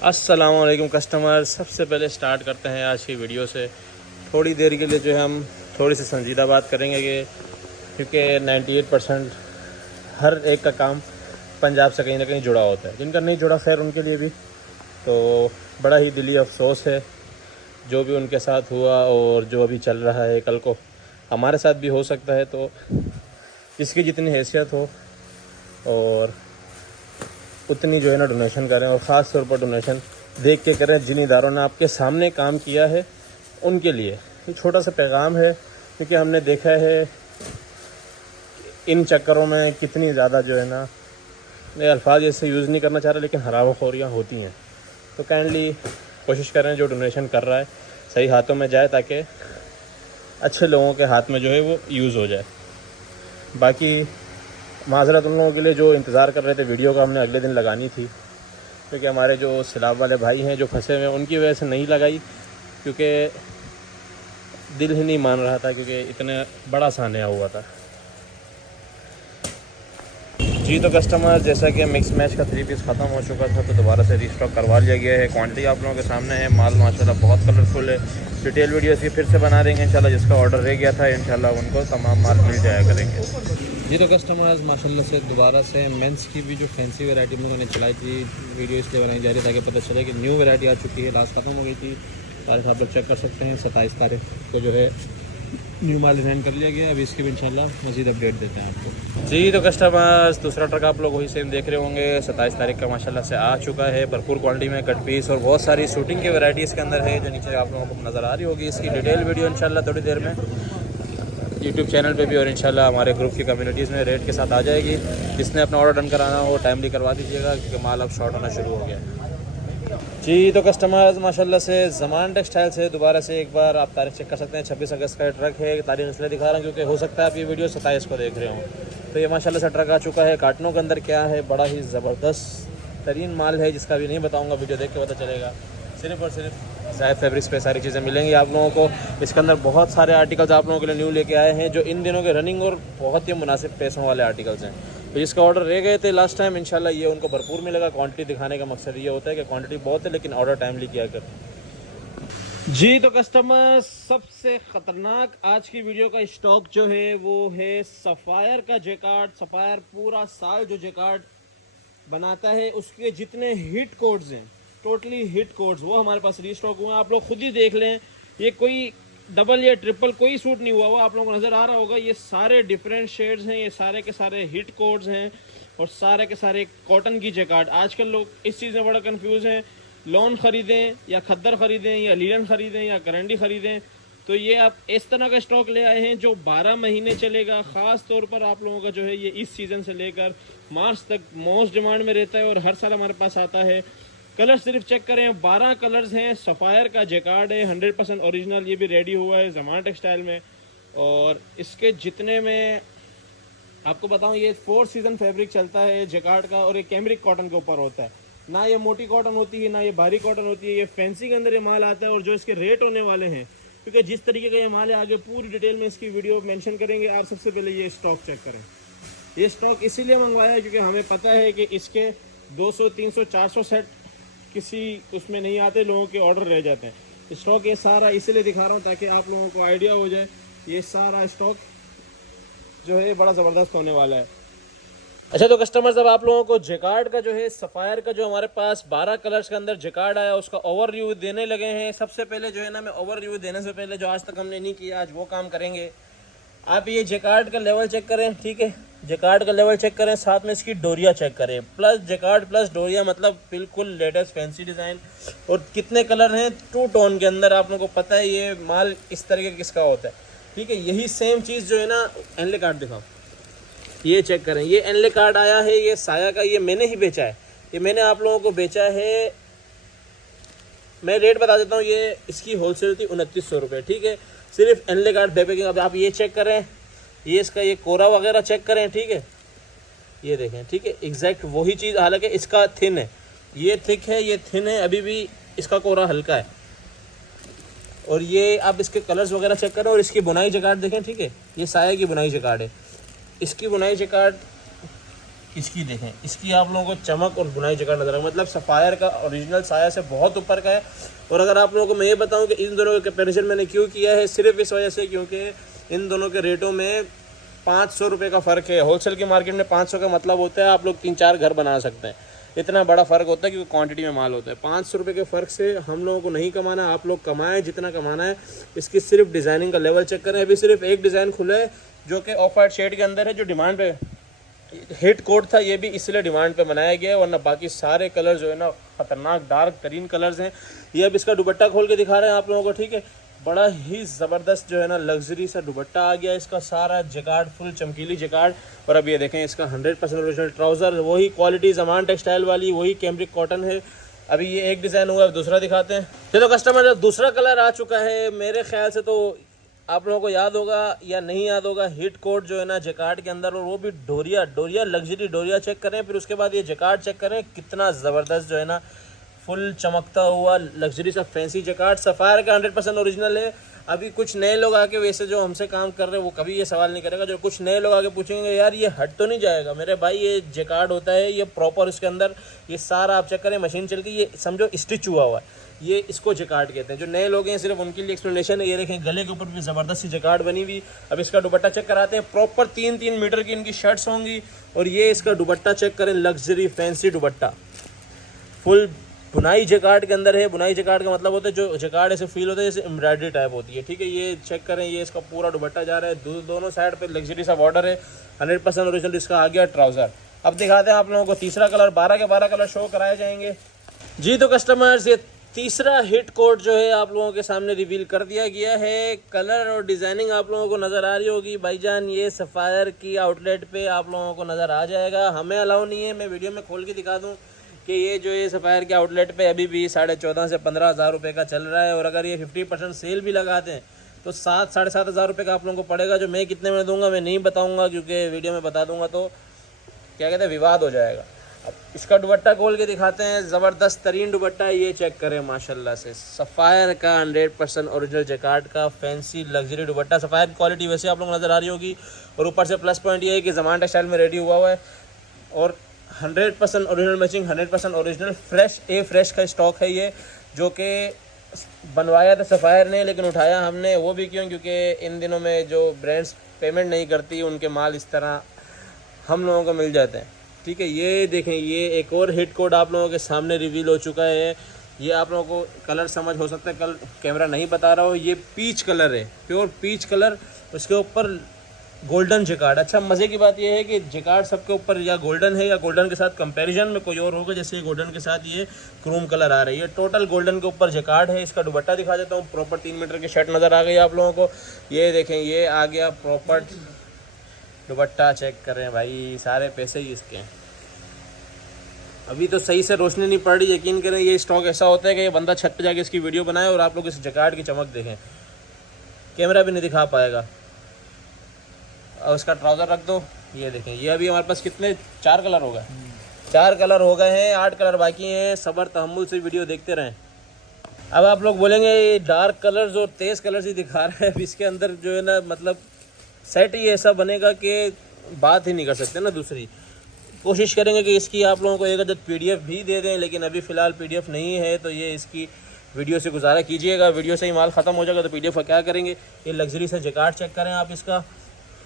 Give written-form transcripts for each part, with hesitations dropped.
अस्सलाम वालेकुम कस्टमर। सबसे पहले स्टार्ट करते हैं आज की वीडियो से। थोड़ी देर के लिए जो है हम थोड़ी सी संजीदा बात करेंगे क्योंकि 98% हर एक का काम पंजाब से कहीं ना कहीं जुड़ा होता है। जिनका नहीं जुड़ा खैर उनके लिए भी तो बड़ा ही दिली अफसोस है जो भी उनके साथ हुआ और जो अभी चल रहा है, कल को हमारे साथ भी हो सकता है। तो इसकी जितनी हैसियत हो और उतनी जो है ना डोनेशन करें, और ख़ास तौर पर डोनेशन देख के करें जिन इदारों ने आपके सामने काम किया है उनके लिए। ये छोटा सा पैगाम है क्योंकि हमने देखा है इन चक्करों में कितनी ज़्यादा जो है ना, मैं अल्फाज ऐसे यूज़ नहीं करना चाह रहा लेकिन हरामखोरियाँ होती हैं। तो काइंडली कोशिश करें जो डोनेशन कर रहा है सही हाथों में जाए ताकि अच्छे लोगों के हाथ में जो है वो यूज़ हो जाए। बाकी माज़रत उन लोगों के लिए जो इंतज़ार कर रहे थे वीडियो का, हमने अगले दिन लगानी थी क्योंकि हमारे जो सैलाब वाले भाई हैं जो फंसे हुए हैं उनकी वजह से नहीं लगाई, क्योंकि दिल ही नहीं मान रहा था क्योंकि इतने बड़ा सान्या हुआ था। जी तो कस्टमर, जैसा कि मिक्स मैच का 3 पीस ख़त्म हो चुका था तो दोबारा से रीस्टॉक करवा लिया गया है। क्वांटिटी आप लोगों के सामने है। माल माशाल्लाह बहुत कलरफुल है। डिटेल वीडियो इसकी फिर से बना देंगे इंशाल्लाह। जिसका ऑर्डर रह गया था इंशाल्लाह उनको तमाम माल मिल जाया करेंगे। जी तो कस्टमर्स, माशाल्लाह से दोबारा से मेंस की भी जो फैंसी वैरायटी हम लोगों ने चलाई थी, वीडियो इसलिए बनाई जा रही ताकि पता चले कि न्यू वैरायटी आ चुकी है। लास्ट ख़त्म हो गई थी। तारीख आप लोग चेक कर सकते हैं, 27 तारीख को जो है न्यू माल डिज़ाइन कर लिया गया। अभी इसकी भी इंशाल्लाह मज़ीद अपडेट देते हैं आपको। जी तो कस्टमर्स, दूसरा ट्रक आप लोग वही सेम देख रहे होंगे। 27 तारीख का माशाल्लाह से आ चुका है। भरपूर क्वालिटी में कट पीस और बहुत सारी शूटिंग की वैरायटी इसके अंदर है जो नीचे आप लोगों को नज़र आ रही होगी। इसकी डिटेल वीडियो इंशाल्लाह थोड़ी देर में यूट्यूब चैनल पे भी और इंशाल्लाह हमारे ग्रुप की कम्युनिटीज़ में रेट के साथ आ जाएगी। जिसने अपना ऑर्डर डन कराना हो टाइमली करवा दीजिएगा क्योंकि माल अब शॉर्ट होना शुरू हो गया है। जी तो कस्टमर्स, माशाल्लाह से ज़मान टेक्सटाइल से दोबारा से एक बार आप तारीख चेक कर सकते हैं। 26 अगस्त का ट्रक है। तारीख इसलिए दिखा रहा हूँ क्योंकि हो सकता है आप ये वीडियो 27 को देख रहे हो। तो ये माशाल्लाह से ट्रक आ चुका है। कार्टनों के अंदर क्या है, बड़ा ही ज़बरदस्त तरीन माल है जिसका भी नहीं बताऊँगा, वीडियो देख के पता चलेगा। सिर्फ़ और सिर्फ ज़ायद फैब्रिक्स पे सारी चीज़ें मिलेंगी आप लोगों को। इसके अंदर बहुत सारे आर्टिकल्स आप लोगों के लिए न्यू लेके आए हैं जो इन दिनों के रनिंग और बहुत ही मुनासिब पैसों वाले आर्टिकल्स हैं। तो जिसका ऑर्डर रह गए थे लास्ट टाइम इंशाल्लाह ये उनको भरपूर मिलेगा। क्वांटिटी दिखाने का मकसद ये होता है कि क्वांटिटी बहुत है लेकिन ऑर्डर टाइमली किया कर। जी तो कस्टमर, सबसे ख़तरनाक आज की वीडियो का स्टॉक जो है वो है सफ़ायर का जैकार्ड। सफ़ायर पूरा साल जो जैकार्ड बनाता है उसके जितने हिट कोड्स हैं, टोटली हिट कोड्स, वो हमारे पास रीस्टॉक हुए हैं। आप लोग खुद ही देख लें, ये कोई डबल या ट्रिपल कोई सूट नहीं हुआ हुआ, आप लोगों को नज़र आ रहा होगा। ये सारे डिफरेंट शेड्स हैं, ये सारे के सारे हिट कोड्स हैं और सारे के सारे कॉटन की जैकार्ड। आजकल लोग इस चीज़ में बड़ा कंफ्यूज हैं, लॉन ख़रीदें या खद्दर ख़रीदें या लीलन ख़रीदें या करंडी ख़रीदें। तो ये आप इस तरह का स्टॉक ले आए हैं जो 12 महीने चलेगा। ख़ास तौर पर आप लोगों का जो है ये इस सीज़न से लेकर मार्च तक मोस्ट डिमांड में रहता है और हर साल हमारे पास आता है। कलर सिर्फ चेक करें, 12 कलर्स हैं। सफ़ायर का जैकार्ड है, 100% ओरिजिनल। ये भी रेडी हुआ है ज़मान टेक्सटाइल में। और इसके जितने में आपको बताऊं, ये 4 सीज़न फैब्रिक चलता है जैकार्ड का और ये कैमरिक कॉटन के ऊपर होता है। ना ये मोटी कॉटन होती है ना ये भारी कॉटन होती है। ये फैंसी के अंदर ये माल आता है। और जो इसके रेट होने वाले हैं, क्योंकि जिस तरीके का ये माल है आगे पूरी डिटेल में इसकी वीडियो मेंशन करेंगे। आप सबसे पहले ये स्टॉक चेक करें। ये स्टॉक इसीलिए मंगवाया है क्योंकि हमें पता है कि इसके 200, 300, 400 सेट किसी उसमें नहीं आते, लोगों के ऑर्डर रह जाते हैं। स्टॉक ये सारा इसीलिए दिखा रहा हूँ ताकि आप लोगों को आइडिया हो जाए। ये सारा स्टॉक जो है बड़ा ज़बरदस्त होने वाला है। अच्छा तो कस्टमर्स, अब आप लोगों को जैकार्ड का जो है सफ़ायर का जो हमारे पास 12 कलर्स के अंदर जैकार्ड आया उसका ओवर रिव्यू देने लगे हैं। सबसे पहले जो है ना, मैं ओवर रिव्यू देने से पहले जो आज तक हमने नहीं किया आज वो काम करेंगे। आप ये जैकार्ड का लेवल चेक करें, ठीक है, जैकार्ड का लेवल चेक करें, साथ में इसकी डोरिया चेक करें। प्लस जैकार्ड प्लस डोरिया मतलब बिल्कुल लेटेस्ट फैंसी डिज़ाइन। और कितने कलर हैं, 2 टोन के अंदर। आप लोगों को पता है ये माल इस तरीके किसका होता है, ठीक है। यही सेम चीज़ जो है ना, एनले कार्ड दिखाओ, ये चेक करें। ये एनले कार्ड आया है, ये साया का, ये मैंने ही बेचा है। ये मैंने आप लोगों को बेचा है, मैं रेट बता देता हूँ। ये इसकी होलसेल थी 2900 रुपये, ठीक है। सिर्फ एनले कार्ड पैकिंग। अब आप ये चेक करें, ये इसका ये कोरा वगैरह चेक करें, ठीक है। ये देखें, ठीक है, एग्जैक्ट वही चीज़। हालांकि इसका थिन है, ये थिक है, ये थिन है, अभी भी इसका कोरा हल्का है। और ये आप इसके कलर्स वगैरह चेक करें और इसकी बुनाई जैकार्ड देखें, ठीक है। ये साया की बुनाई जैकार्ड है। इसकी बुनाई जैकार्ड इसकी देखें, इसकी आप लोगों को चमक और बुनाई जगह नजर आएगा, मतलब सफ़ायर का ओरिजिनल साया से बहुत ऊपर का है। और अगर आप लोगों को मैं ये बताऊं कि इन दोनों का कंपेरिजन मैंने क्यों किया है, सिर्फ इस वजह से क्योंकि इन दोनों के रेटों में 500 रुपये का फ़र्क है। होलसेल की मार्केट में 500 का मतलब होता है आप लोग 3-4 घर बना सकते हैं, इतना बड़ा फ़र्क होता है क्योंकि क्वांटिटी में माल होता है। 500 रुपये के फ़र्क से हम लोगों को नहीं कमाना, आप लोग कमाएं जितना कमाना है। इसकी सिर्फ डिज़ाइनिंग का लेवल चेक करें, अभी सिर्फ एक डिज़ाइन खुला है जो कि ऑफ वाइट शेड के अंदर है, जो डिमांड पे हिट कोड था, ये भी इसलिए डिमांड पे बनाया गया है, वरना बाकी सारे कलर जो है ना ख़तरनाक डार्क तरीन कलर्स हैं। ये अब इसका दुपट्टा खोल के दिखा रहे हैं आप लोगों को, ठीक है। बड़ा ही ज़बरदस्त जो है ना लग्जरी सा दुपट्टा आ गया, इसका सारा जैकार्ड फुल चमकीली जैकार्ड। और अब ये देखें इसका 100% ओरिजिनल ट्राउज़र, वही क्वालिटी ज़मान टेक्सटाइल वाली, वही कैम्ब्रिक कॉटन है। अभी ये एक डिज़ाइन हुआ, दूसरा दिखाते हैं। चलो कस्टमर, दूसरा कलर आ चुका है, मेरे ख्याल से तो आप लोगों को याद होगा या नहीं याद होगा, हिट कोट जो है ना जैकार्ड के अंदर, और वो भी डोरिया लग्जरी डोरिया चेक करें, फिर उसके बाद ये जैकार्ड चेक करें, कितना ज़बरदस्त जो है ना फुल चमकता हुआ लग्जरी सा फैंसी जैकार्ड। सफ़ायर का 100% ओरिजिनल है। अभी कुछ नए लोग आके, वैसे जो हमसे काम कर रहे हैं वो कभी ये सवाल नहीं करेगा, जो कुछ नए लोग आके पूछेंगे यार ये हट तो नहीं जाएगा, मेरे भाई ये जैकार्ड होता है, ये प्रॉपर इसके अंदर ये सारा आप चेक करें, मशीन चल के ये समझो स्टिच हुआ हुआ है, ये इसको जैकार्ड कहते हैं। जो नए लोग हैं सिर्फ उनके लिए एक्सप्लेनेशन है। ये देखें गले के ऊपर भी ज़बरदस्त सी जैकार्ड बनी हुई। अब इसका दुपट्टा चेक कराते हैं, प्रॉपर 3-3 मीटर की इनकी शर्ट्स होंगी, और ये इसका दुपट्टा चेक करें, लग्जरी फैंसी दुपट्टा, फुल बुनाई जैकार्ड के अंदर है। बुनाई जैकार्ड का मतलब होता है जो जैकार्ड ऐसे फील होता है जैसे एम्ब्रॉयडरी टाइप होती है, ठीक है। ये चेक करें, ये इसका पूरा दुपट्टा जा रहा है, दोनों साइड पे लग्जरी सा बॉर्डर है, 100% ओरिजिनल इसका आ गया ट्राउज़र। अब दिखाते हैं आप लोगों को तीसरा कलर, 12 के 12 कलर शो कराए जाएंगे जी। तो कस्टमर्स, ये तीसरा हिट कोट जो है आप लोगों के सामने रिवील कर दिया गया है। कलर और डिज़ाइनिंग आप लोगों को नज़र आ रही होगी भाईजान, ये सफ़ायर की आउटलेट पे आप लोगों को नज़र आ जाएगा। हमें अलाउ नहीं है, मैं वीडियो में खोल के दिखा दूँ कि ये जो ये सफ़ायर के आउटलेट पे अभी भी 14,500 से 15,000 रुपये का चल रहा है, और अगर ये 50% सेल भी लगाते हैं तो 7-7,500 हज़ार रुपये का आप लोगों को पड़ेगा। जो मैं कितने में दूंगा मैं नहीं बताऊंगा, क्योंकि वीडियो में बता दूंगा तो क्या कहते हैं विवाद हो जाएगा। अब इसका दुपट्टा खोल के दिखाते हैं, ज़बरदस्त तरीन दुपट्टा है, ये चेक करें माशाल्लाह से, सफ़ायर का 100% ओरिजिनल जैकार्ड का फैंसी लग्जरी दुपट्टा। सफ़ायर की क्वालिटी वैसे आप लोग नज़र आ रही होगी, और ऊपर से प्लस पॉइंट ये है कि ज़मान टेक्सटाइल में रेडी हुआ हुआ है, और 100% ओरिजिनल मैचिंग, 100% ओरिजिनल फ्रेश का स्टॉक है ये, जो कि बनवाया था सफ़ायर ने, लेकिन उठाया हमने। वो भी क्यों, क्योंकि इन दिनों में जो ब्रांड्स पेमेंट नहीं करती उनके माल इस तरह हम लोगों को मिल जाते हैं, ठीक है। ये देखें, ये एक और हिट कोड आप लोगों के सामने रिवील हो चुका है। ये आप लोगों को कलर समझ हो सकता है, कल कैमरा नहीं बता रहा हो, ये पीच कलर है, प्योर पीच कलर, उसके ऊपर गोल्डन जैकार्ड। अच्छा, मज़े की बात यह है कि जैकार्ड सबके ऊपर या गोल्डन है या गोल्डन के साथ कंपैरिजन में कोई और होगा, जैसे गोल्डन के साथ ये क्रोम कलर आ रही है, टोटल गोल्डन के ऊपर जैकार्ड है। इसका दुपट्टा दिखा देता हूँ, प्रॉपर 3 मीटर की शर्ट नज़र आ गई आप लोगों को। ये देखें, ये आ गया प्रॉपर दुपट्टा, चेक करें भाई, सारे पैसे ही इसके हैं। अभी तो सही से रोशनी नहीं पड़ रही, यकीन करें ये स्टॉक ऐसा होता है कि ये बंदा छत पे जाके इसकी वीडियो बनाए और आप लोग इस जैकार्ड की चमक देखें, कैमरा भी नहीं दिखा पाएगा। और उसका ट्राउज़र रख दो, ये देखें, ये अभी हमारे पास कितने 4 कलर हो गए, 4 कलर हो गए हैं, 8 कलर बाकी हैं। सब्र तहम्मुल से वीडियो देखते रहें। अब आप लोग बोलेंगे ये डार्क कलर्स और तेज़ कलर्स ही दिखा रहा है, इसके अंदर जो है ना मतलब सेट ही ऐसा बनेगा कि बात ही नहीं कर सकते ना। दूसरी कोशिश करेंगे कि इसकी आप लोगों को एक अदद PDF भी दे दें, लेकिन अभी फ़िलहाल PDF नहीं है, तो ये इसकी वीडियो से गुजारा कीजिएगा। वीडियो से ही माल ख़त्म हो जाएगा तो PDF का क्या करेंगे। ये लग्जरी से जैकार्ड चेक करें आप इसका,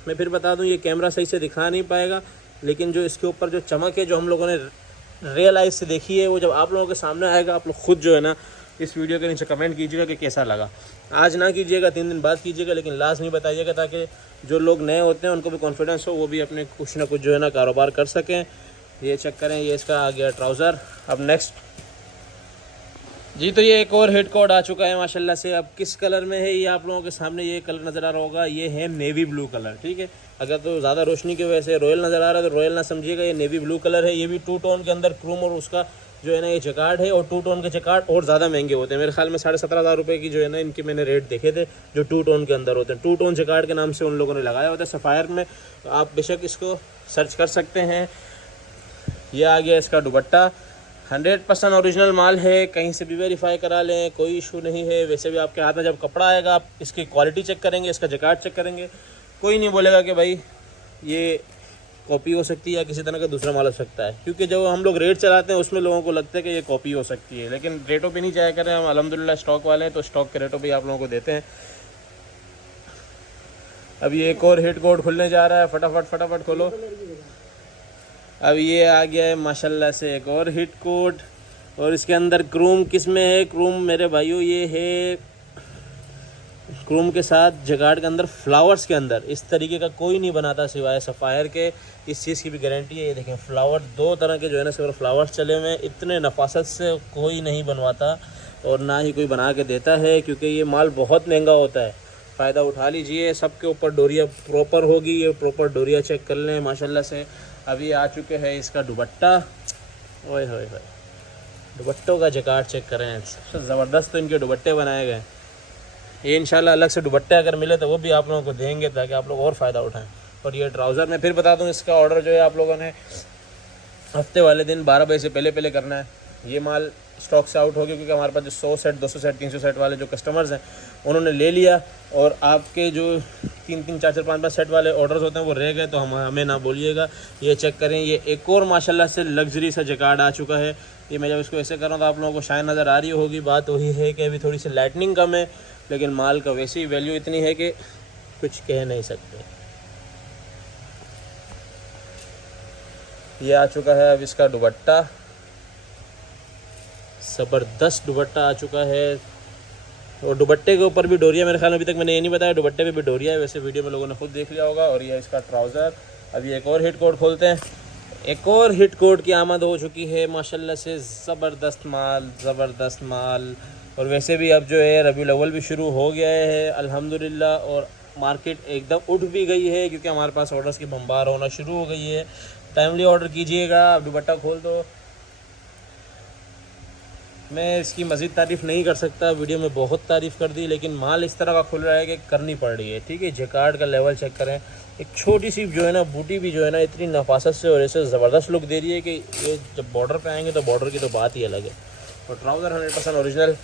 मैं फिर बता दूं, ये कैमरा सही से दिखा नहीं पाएगा, लेकिन जो इसके ऊपर जो चमक है, जो हम लोगों ने रियल आइज से देखी है, वो जब आप लोगों के सामने आएगा, आप लोग खुद जो है ना इस वीडियो के नीचे कमेंट कीजिएगा कि कैसा लगा। आज ना कीजिएगा, 3 दिन बाद कीजिएगा, लेकिन लाजमी बताइएगा, ताकि जो लोग नए होते हैं उनको भी कॉन्फिडेंस हो, वो भी अपने कुछ ना कुछ जो है ना कारोबार कर सकें। ये चेक करें, ये इसका आ गया ट्राउज़र। अब नेक्स्ट जी, तो ये एक और हिट कोड आ चुका है माशाल्लाह से। अब किस कलर में है ये आप लोगों के सामने, ये कलर नज़र आ रहा होगा, ये है नेवी ब्लू कलर, ठीक है। अगर तो ज़्यादा रोशनी की वजह से रॉयल नज़र आ रहा है तो रॉयल ना समझिएगा, ये नेवी ब्लू कलर है। ये भी 2 टोन के अंदर क्रोम और उसका जो है ना ये जैकार्ड है, और 2 टोन के जैकार्ड और ज़्यादा महंगे होते हैं। मेरे ख्याल में 17,500 रुपये की जो है ना इनके मैंने रेट देखे थे, जो 2 टोन के अंदर होते हैं। 2 टोन जैकार्ड के नाम से उन लोगों ने लगाया होता है सफ़ायर में, तो आप बेशक इसको सर्च कर सकते हैं। ये आ गया इसका दुपट्टा, 100% ओरिजिनल माल है, कहीं से भी वेरीफाई करा लें, कोई इशू नहीं है। वैसे भी आपके हाथ में जब कपड़ा आएगा आप इसकी क्वालिटी चेक करेंगे, इसका जैकार्ड चेक करेंगे, कोई नहीं बोलेगा कि भाई ये कॉपी हो सकती है या किसी तरह का दूसरा माल हो सकता है, क्योंकि जब हम लोग रेट चलाते हैं उसमें लोगों को लगता है कि ये कॉपी हो सकती है, लेकिन रेटों पे नहीं जाया करें। हम अल्हम्दुलिल्लाह स्टॉक वाले हैं तो स्टॉक के रेटों पे आप लोगों को देते हैं। अब ये एक और हिट कोड खुलने जा रहा है, फटाफट खोलो। अब ये आ गया है माशाल्लाह से एक और हिट कोड, और इसके अंदर क्रोम किस में है? क्रोम मेरे भाइयों ये है क्रोम के साथ जगाड़ के अंदर फ्लावर्स के अंदर। इस तरीके का कोई नहीं बनाता सिवाय सफ़ायर के, इस चीज़ की भी गारंटी है। ये देखें फ्लावर, दो तरह के जो है ना सिर्फ फ्लावर्स चले हुए हैं, इतने नफासत से कोई नहीं बनवाता और ना ही कोई बना के देता है, क्योंकि ये माल बहुत महंगा होता है। फ़ायदा उठा लीजिए। सबके ऊपर डोरिया प्रॉपर होगी, ये प्रॉपर डोरिया चेक कर लें माशाल्लाह से। अभी आ चुके हैं इसका दुपट्टा, ओए होए होए, दुपट्टों का जगाड़ चेक करें, सबसे ज़बरदस्त तो इनके दुपट्टे बनाए गए। ये इंशाल्लाह अलग से दुपट्टे अगर मिले तो वो भी आप लोगों को देंगे ताकि आप लोग और फ़ायदा उठाएं। और ये ट्राउज़र मैं फिर बता दूं, इसका ऑर्डर जो है आप लोगों ने हफ्ते वाले दिन 12 बजे से पहले करना है। ये माल स्टॉक से आउट हो गया, क्योंकि हमारे पास जो 100 सेट 200 सेट 300 सेट वाले जो कस्टमर्स हैं उन्होंने ले लिया, और आपके जो 3-3 4-4 5-5 सेट वाले ऑर्डर्स होते हैं वो रह गए, तो हमें ना बोलिएगा। ये चेक करें, ये एक और माशाल्लाह से लग्जरी सा जैकार्ड आ चुका है। ये मैं जब इसको ऐसे कर रहा हूँ तो आप लोगों को शायद नज़र आ रही होगी। बात वही है कि अभी थोड़ी सी लाइटनिंग कम है, लेकिन माल का वैसे ही वैल्यू इतनी है कि कुछ कह नहीं सकते। ये आ चुका है अब इसका दुपट्टा, ज़बरदस्त दुपट्टा आ चुका है। और दुपट्टे के ऊपर भी डोरिया, मेरे ख्याल में अभी तक मैंने ये नहीं बताया दुपट्टे पे भी डोरिया है, वैसे वीडियो में लोगों ने खुद देख लिया होगा। और ये इसका ट्राउज़र। अभी एक और हिट कोड खोलते हैं। एक और हिट कोड की आमद हो चुकी है माशाल्लाह से, ज़बरदस्त माल। और वैसे भी अब जो है रबीउल अव्वल भी शुरू हो गया है अल्हम्दुलिल्लाह, और मार्केट एकदम उठ भी गई है, क्योंकि हमारे पास ऑर्डर्स की बम्बार होना शुरू हो गई है। टाइमली ऑर्डर कीजिएगा। अब दुपट्टा खोल दो। मैं इसकी मज़ीद तारीफ़ नहीं कर सकता, वीडियो में बहुत तारीफ़ कर दी, लेकिन माल इस तरह का खुल रहा है कि करनी पड़ रही है। ठीक है, जैकार्ड का लेवल चेक करें। एक छोटी सी जो है ना बूटी भी जो है ना इतनी नफासत से और ऐसे ज़बरदस्त लुक दे रही है कि ये जब बॉर्डर पे आएंगे तो बॉर्डर की तो बात ही अलग है। और ट्राउज़र 100% ओरिजिनल।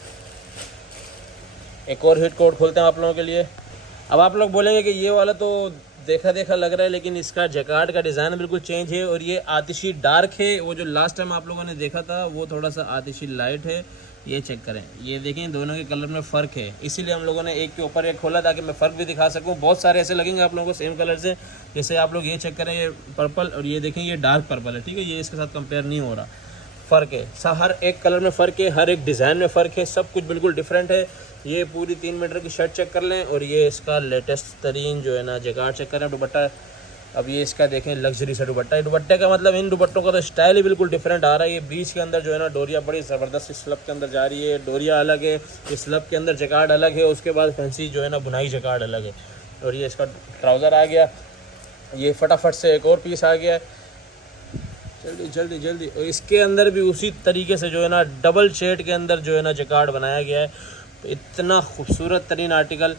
एक और हिट कोड खोलते हैं आप लोगों के लिए। अब आप लोग बोलेंगे कि ये वाला तो देखा लग रहा है, लेकिन इसका जैकार्ड का डिज़ाइन बिल्कुल चेंज है, और ये आतिशी डार्क है। वो जो लास्ट टाइम आप लोगों ने देखा था वो थोड़ा सा आतिशी लाइट है। ये चेक करें, ये देखें दोनों के कलर में फ़र्क है, इसीलिए हम लोगों ने एक के ऊपर एक खोला ताकि मैं फ़र्क भी दिखा सकूं। बहुत सारे ऐसे लगेंगे आप लोगों को सेम कलर से, जैसे आप लोग ये चेक करें, ये पर्पल, और ये देखें ये डार्क पर्पल है। ठीक है, ये इसके साथ कंपेयर नहीं हो रहा, फ़र्क है। हर एक कलर में फ़र्क है, हर एक डिज़ाइन में फ़र्क है, सब कुछ बिल्कुल डिफरेंट है। ये पूरी 3 मीटर की शर्ट चेक कर लें, और ये इसका लेटेस्ट तरीन जो है ना जैकार्ड चेक करें। दुपट्टा, अब ये इसका देखें लग्जरी सा दुपट्टा है। दुपट्टे का मतलब इन दुपट्टों का तो स्टाइल ही बिल्कुल डिफरेंट आ रहा है। ये बीच के अंदर जो है ना डोरिया बड़ी ज़बरदस्त स्लब के अंदर जा रही है, डोरिया अलग है, स्लब के अंदर जैकार्ड अलग है, उसके बाद फैंसी जो है ना बुनाई जैकार्ड अलग है। और ये इसका ट्राउज़र आ गया। ये फटाफट से एक और पीस आ गया, जल्दी। और इसके अंदर भी उसी तरीके से जो है ना डबल शेड के अंदर जो है ना जैकार्ड बनाया गया है। तो इतना खूबसूरत तरीन आर्टिकल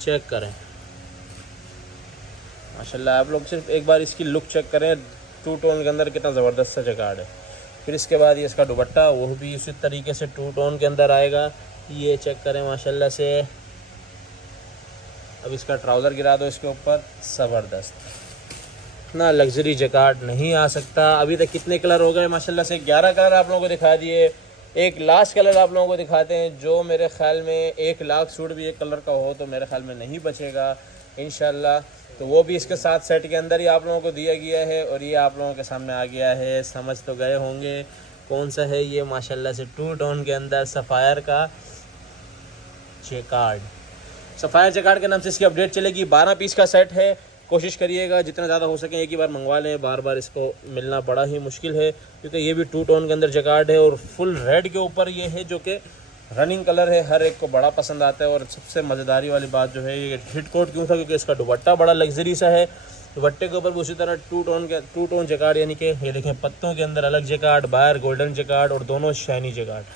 चेक करें माशाल्लाह। आप लोग सिर्फ एक बार इसकी लुक चेक करें, 2 टोन के अंदर कितना ज़बरदस्त सा जैकार्ड है। फिर इसके बाद ये इसका दुपट्टा, वो भी उसी तरीके से 2 टोन के अंदर आएगा। ये चेक करें माशाल्लाह से। अब इसका ट्राउज़र गिरा दो इसके ऊपर, ज़बरदस्त। इतना लग्जरी जैकार्ड नहीं आ सकता। अभी तक कितने कलर हो गए माशाल्लाह से? 11 कलर आप लोगों को दिखा दिए। एक लास्ट कलर आप लोगों को दिखाते हैं, जो मेरे ख़्याल में 1 लाख सूट भी एक कलर का हो तो मेरे ख़्याल में नहीं बचेगा इंशाल्लाह। तो वो भी इसके साथ सेट के अंदर ही आप लोगों को दिया गया है, और ये आप लोगों के सामने आ गया है। समझ तो गए होंगे कौन सा है ये माशाल्लाह से 2 टोन के अंदर सफ़ायर का जैकार्ड। सफ़ायर जैकार्ड के नाम से इसकी अपडेट चलेगी। 12 पीस का सेट है। कोशिश करिएगा जितना ज़्यादा हो सके एक ही बार मंगवा लें, बार इसको मिलना बड़ा ही मुश्किल है, क्योंकि ये भी 2 टोन के अंदर जैकार्ड है और फुल रेड के ऊपर ये है, जो कि रनिंग कलर है, हर एक को बड़ा पसंद आता है। और सबसे मज़ेदारी वाली बात जो है, ये हिट कोड क्यों था? क्योंकि इसका दुपट्टा बड़ा लग्जरी सा है। दुपट्टे के ऊपर भी उसी तरह 2 टोन जैकार्ड, यानी कि ये देखें पत्तों के अंदर अलग जैकार्ड, बाहर गोल्डन जैकार्ड और दोनों शाइनी जैकार्ड।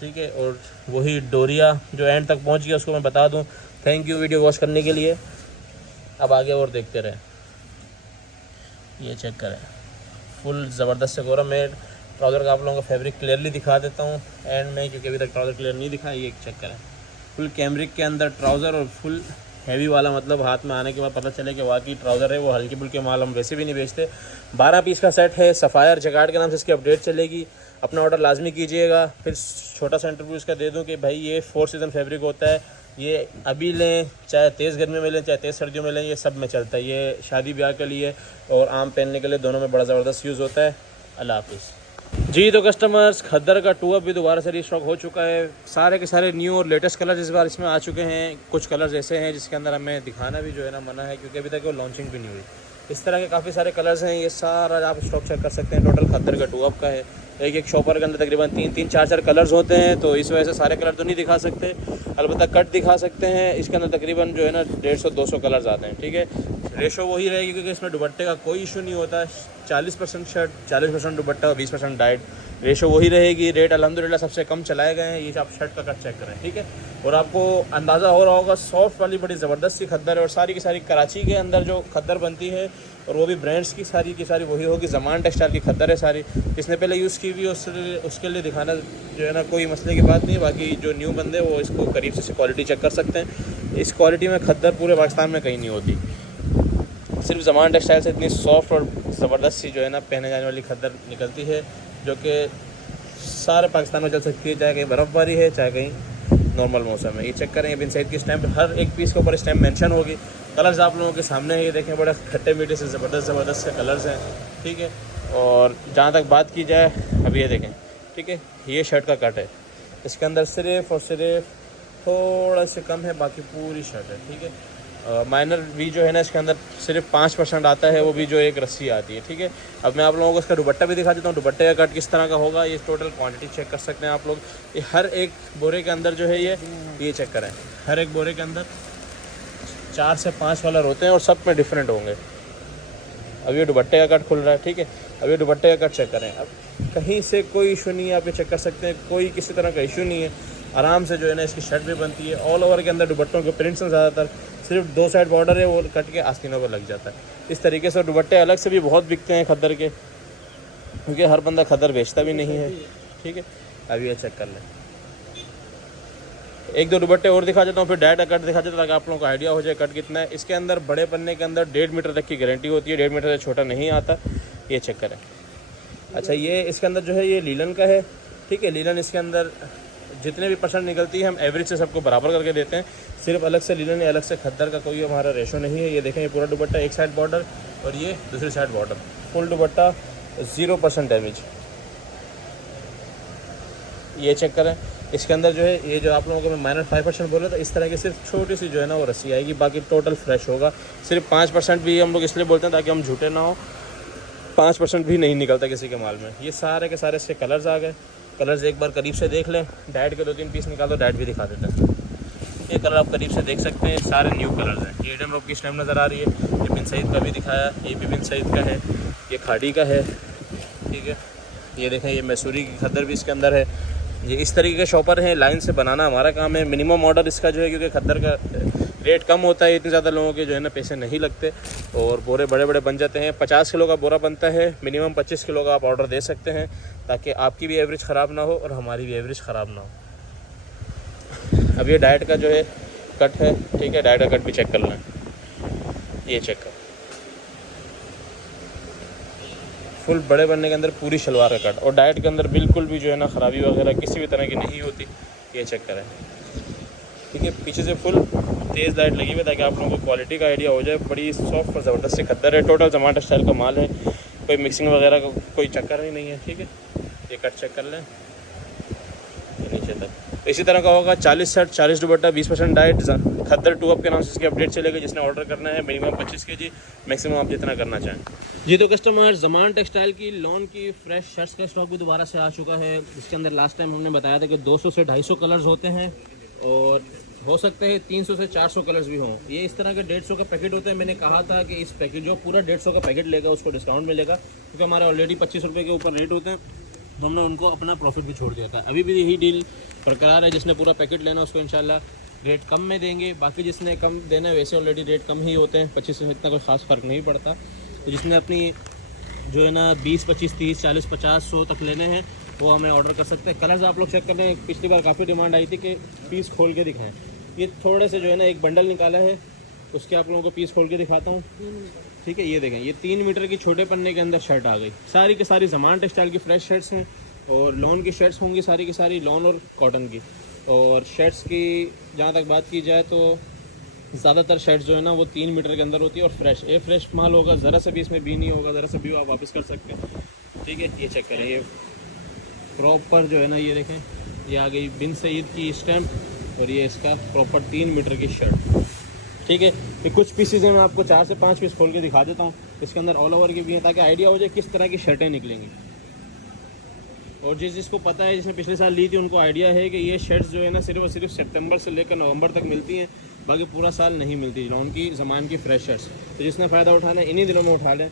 ठीक है, और वही डोरिया जो एंड तक पहुँच गया उसको मैं बता दूँ। थैंक यू वीडियो वॉच करने के लिए। अब आगे और देखते रहें। ये चेक करें, फुल ज़बरदस्त से गोरा। मैं ट्राउज़र का आप लोगों को फैब्रिक क्लियरली दिखा देता हूँ एंड में, क्योंकि अभी तक ट्राउज़र क्लियर नहीं दिखा। ये चेक करें, फुल कैमरिक के अंदर ट्राउज़र और फुल हैवी वाला, मतलब हाथ में आने के बाद पता चले कि वाकई ट्राउज़र है, वो हल्के फुल्के माल हम वैसे भी नहीं बेचते। 12 पीस का सेट है, सफ़ायर जगार्ड के नाम से इसकी अपडेट चलेगी। अपना ऑर्डर लाजमी कीजिएगा। फिर छोटा सा इंटरव्यू इसका दे दूँ कि भाई ये 4 सीज़न फैब्रिक होता है, ये अभी लें, चाहे तेज़ गर्मी में लें, चाहे तेज़ सर्दियों में लें, ये सब में चलता है। ये शादी ब्याह के लिए और आम पहनने के लिए दोनों में बड़ा ज़बरदस्त यूज़ होता है। अल्लाह हाफिज़ जी। तो कस्टमर्स, खद्दर का 2 भी दोबारा से रीस्टॉक हो चुका है। सारे के सारे न्यू और लेटेस्ट कलर्स इस बार इसमें आ चुके हैं। कुछ कलर्स ऐसे हैं जिसके अंदर हमें दिखाना भी जो है ना मना है, क्योंकि अभी तक वो लॉन्चिंग भी नहीं हुई। इस तरह के काफ़ी सारे कलर्स हैं। ये सारा आप स्टॉक चेक कर सकते हैं। टोटल खद्दर का 2 का है। एक शॉपर के अंदर तकरीबन 3-3, 4-4 कलर्स होते हैं, तो इस वजह से सारे कलर तो नहीं दिखा सकते, अलबत्ता कट दिखा सकते हैं। इसके अंदर तकरीबन जो है ना 150-200 कलर्स आते हैं। ठीक है, रेशो वही रहेगी क्योंकि इसमें दुपट्टे का कोई इशू नहीं होता। 40% शर्ट, 40% दुपट्टा और 20% डाइट, रेशो वही रहेगी। रेट अल्हम्दुलिल्लाह सबसे कम चलाए गए हैं। ये आप शर्ट का कट चेक करें, ठीक है। और आपको अंदाज़ा हो रहा होगा, सॉफ्ट वाली बड़ी ज़बरदस्त सी खद्दर है। और सारी की सारी कराची के अंदर जो खद्दर बनती है, और वो भी ब्रांड्स की सारी वही होगी। ज़मान टेक्सटाइल की खद्दर है सारी। जिसने पहले यूज़ की हुई उसके लिए दिखाना जो है ना कोई मसले की बात नहीं। बाकी जो न्यू बंदे वो इसको करीब से क्वालिटी चेक कर सकते हैं। इस क्वालिटी में खद्दर पूरे पाकिस्तान में कहीं नहीं होती। सिर्फ ज़मान टेक्सटाइल से इतनी सॉफ्ट और ज़बरदस्त सी जो है ना पहने जाने वाली खद्दर निकलती है, जो कि सारे पाकिस्तान में चल सकती है, चाहे कहीं बर्फ़बारी है, चाहे कहीं नॉर्मल मौसम है। ये चेक करें, बिन सईद की स्टैम्प, हर एक पीस के ऊपर स्टैम्प मेंशन होगी। कलर्स आप लोगों के सामने है, ये देखें, बड़े खट्टे मीठे से ज़बरदस्त से कलर्स हैं, ठीक है। और जहाँ तक बात की जाए, अब ये देखें, ठीक है, ये शर्ट का कट है। इसके अंदर सिर्फ और सिर्फ थोड़ा से कम है, बाकी पूरी शर्ट है, ठीक है। माइनर भी जो है ना इसके अंदर सिर्फ 5% आता है, वो भी जो एक रस्सी आती है, ठीक है। अब मैं आप लोगों को इसका दुपट्टा भी दिखा देता हूँ, दुपट्टे का कट किस तरह का होगा। ये टोटल क्वांटिटी चेक कर सकते हैं आप लोग। ये हर एक बोरे के अंदर जो है ये चेक करें, हर एक बोरे के अंदर 4 से 5 कलर होते हैं और सब में डिफरेंट होंगे। अब ये दुपट्टे का कट खुल रहा है, ठीक है। अब ये दुपट्टे का कट चेक करें, अब कहीं से कोई इशू नहीं है, आप ये चेक कर सकते हैं, कोई किसी तरह का इशू नहीं है। आराम से जो है ना इसकी शर्ट भी बनती है। ऑल ओवर के अंदर दुपट्टों के प्रिंट्स हैं, ज़्यादातर सिर्फ 2 साइड बॉर्डर है, वो कट के आस्तीनों पर लग जाता है। इस तरीके से दुपट्टे अलग से भी बहुत बिकते हैं खद्दर के, क्योंकि हर बंदा खद्दर बेचता भी नहीं है, ठीक है। अब ये चेक कर लें, 1-2 दुपट्टे और दिखा देता हूँ, फिर डायरेक्ट कट दिखा देता हूँ ताकि आप लोगों को आइडिया हो जाए कट कितना है। इसके अंदर बड़े पन्ने के अंदर 1.5 मीटर तक की गारंटी होती है, 1.5 मीटर से छोटा नहीं आता। ये चेक करें। अच्छा, ये इसके अंदर जो है ये लीलन का है, ठीक है। लीलन इसके अंदर जितने भी % निकलती है हम एवरेज से सबको बराबर करके देते हैं। सिर्फ अलग से लीलन या अलग से खद्दर का कोई हमारा रेशो नहीं है। ये देखें, ये पूरा दुपट्टा एक साइड बॉर्डर और ये दूसरी साइड बॉर्डर, फुल दुपट्टा, 0% डैमेज। ये चेक करें। इसके अंदर जो है ये जो आप लोगों को मैं माइनर 5% बोल रहा था, इस तरह की सिर्फ छोटी सी जो है ना वो रस्सी आएगी, बाकी टोटल फ्रेश होगा। सिर्फ 5% भी हम लोग इसलिए बोलते हैं ताकि हम झूठे ना हो, 5% भी नहीं निकलता किसी के माल में। ये सारे के सारे इसके कलर्स आ गए। कलर्स एक बार करीब से देख लें, डाइट के 2-3 पीस निकाल दो, डाइट भी दिखा देते हैं। ये कलर आप करीब से देख सकते हैं, सारे न्यू कलर्स हैं। ये एडम रोप की स्टैम्प नज़र आ रही है, ये बिन सईद का भी दिखाया, ये भी बिन सईद का है, ये खाड़ी का है, ठीक है। ये देखें, ये मैसूरी की खद्दर भी इसके अंदर है। ये इस तरीके के शॉपर हैं, लाइन से बनाना हमारा काम है। मिनिमम ऑर्डर इसका जो है, क्योंकि खद्दर का रेट कम होता है, इतने ज़्यादा लोगों के जो है ना पैसे नहीं लगते और बोरे बड़े बड़े बन जाते हैं। 50 किलो का बोरा बनता है, मिनिमम 25 किलो का आप ऑर्डर दे सकते हैं, ताकि आपकी भी एवरेज ख़राब ना हो और हमारी भी एवरेज ख़राब ना हो। अब ये डाइट का जो है कट है, ठीक है, डाइट का कट भी चेक कर लें। ये चेक कर, फुल बड़े बनने के अंदर पूरी शलवार का कट, और डाइट के अंदर बिल्कुल भी जो है ना ख़राबी वगैरह किसी भी तरह की नहीं होती। ये चेक करें, ठीक है। पीछे से फुल तेज़ लाइट लगी हुई है ताकि आप लोगों को क्वालिटी का आइडिया हो जाए। बड़ी सॉफ्ट और ज़बरदस्त सी खद्दर है। टोटल ज़माटा स्टाइल का माल है, कोई मिक्सिंग वगैरह का कोई चक्कर ही नहीं है, ठीक है। ये कट चेक कर लें, नीचे तक तो इसी तरह का होगा। 40 शर्ट, 40 दुपट्टा, 20% डाइट, खद्दर 2 के नाम से इसकी अपडेट चलेगी। जिसने ऑर्डर करना है मिनिमम 25 kg, मैक्सिमम आप जितना करना चाहें। जी, तो कस्टमर, ज़मान टेक्सटाइल की लॉन की फ्रेश शर्ट्स का स्टॉक भी दोबारा से आ चुका है। इसके अंदर लास्ट टाइम हमने बताया था कि 200 से 250 कलर्स होते हैं और हो सकते हैं 300 से 400 कलर्स भी हों। ये इस तरह के 150 का पैकेट होते हैं। मैंने कहा था कि इस पैकेट जो पूरा 150 का पैकेट लेगा उसको डिस्काउंट मिलेगा, क्योंकि हमारे ऑलरेडी 25 रुपये के ऊपर रेट होते हैं, तो हमने उनको अपना प्रॉफिट भी छोड़ दिया था। अभी भी यही डील बरकरार है। जिसने पूरा पैकेट लेना उसको इंशाल्लाह रेट कम में देंगे। बाकी जिसने कम देना है वैसे ऑलरेडी रेट कम ही होते हैं, 25 से इतना कोई ख़ास फ़र्क नहीं पड़ता। तो जिसने अपनी जो है ना 20, 25, 30, 40, 50, 100 तक लेने हैं वो हमें ऑर्डर कर सकते हैं। कलर्स आप लोग चेक कर लें। पिछली बार काफ़ी डिमांड आई थी कि पीस खोल के दिखाएं। ये थोड़े से जो है ना एक बंडल निकाला है, उसके आप लोगों को पीस खोल के दिखाता हूँ। ठीक है, ये देखें, ये 3 मीटर की छोटे पन्ने के अंदर शर्ट आ गई। सारी की सारी ज़मान टेक्सटाइल की फ्रेश शर्ट्स हैं और लॉन की शर्ट्स होंगी सारी की सारी, लॉन और कॉटन की। और शर्ट्स की जहाँ तक बात की जाए तो ज़्यादातर शर्ट्स जो है ना वो 3 मीटर के अंदर होती है और फ्रेश, ये फ्रेश माल होगा, ज़रा सा भी इसमें भी नहीं होगा, ज़रा सा भी आप वापस कर सकते हैं। ठीक है, ये चेक करें, ये प्रॉपर जो है ना, ये देखें, ये आ गई बिन सईद की स्टैम्प और ये इसका प्रॉपर 3 मीटर की शर्ट। ठीक है, ये कुछ पीसेज हैं, मैं आपको 4 से 5 पीस खोल के दिखा देता हूँ। इसके अंदर ऑल ओवर के भी हैं ताकि आइडिया हो जाए किस तरह की शर्टें निकलेंगी। और जिसको पता है, जिसने पिछले साल ली थी, उनको आइडिया है कि ये शर्ट्स जो है ना सिर्फ और सिर्फ सितंबर से लेकर नवंबर तक मिलती हैं, बाकी पूरा साल नहीं मिलती लॉन की ज़मान की फ्रेश शर्ट्स। तो जिसने फ़ायदा उठाना है इन्हीं दिनों में उठा लें।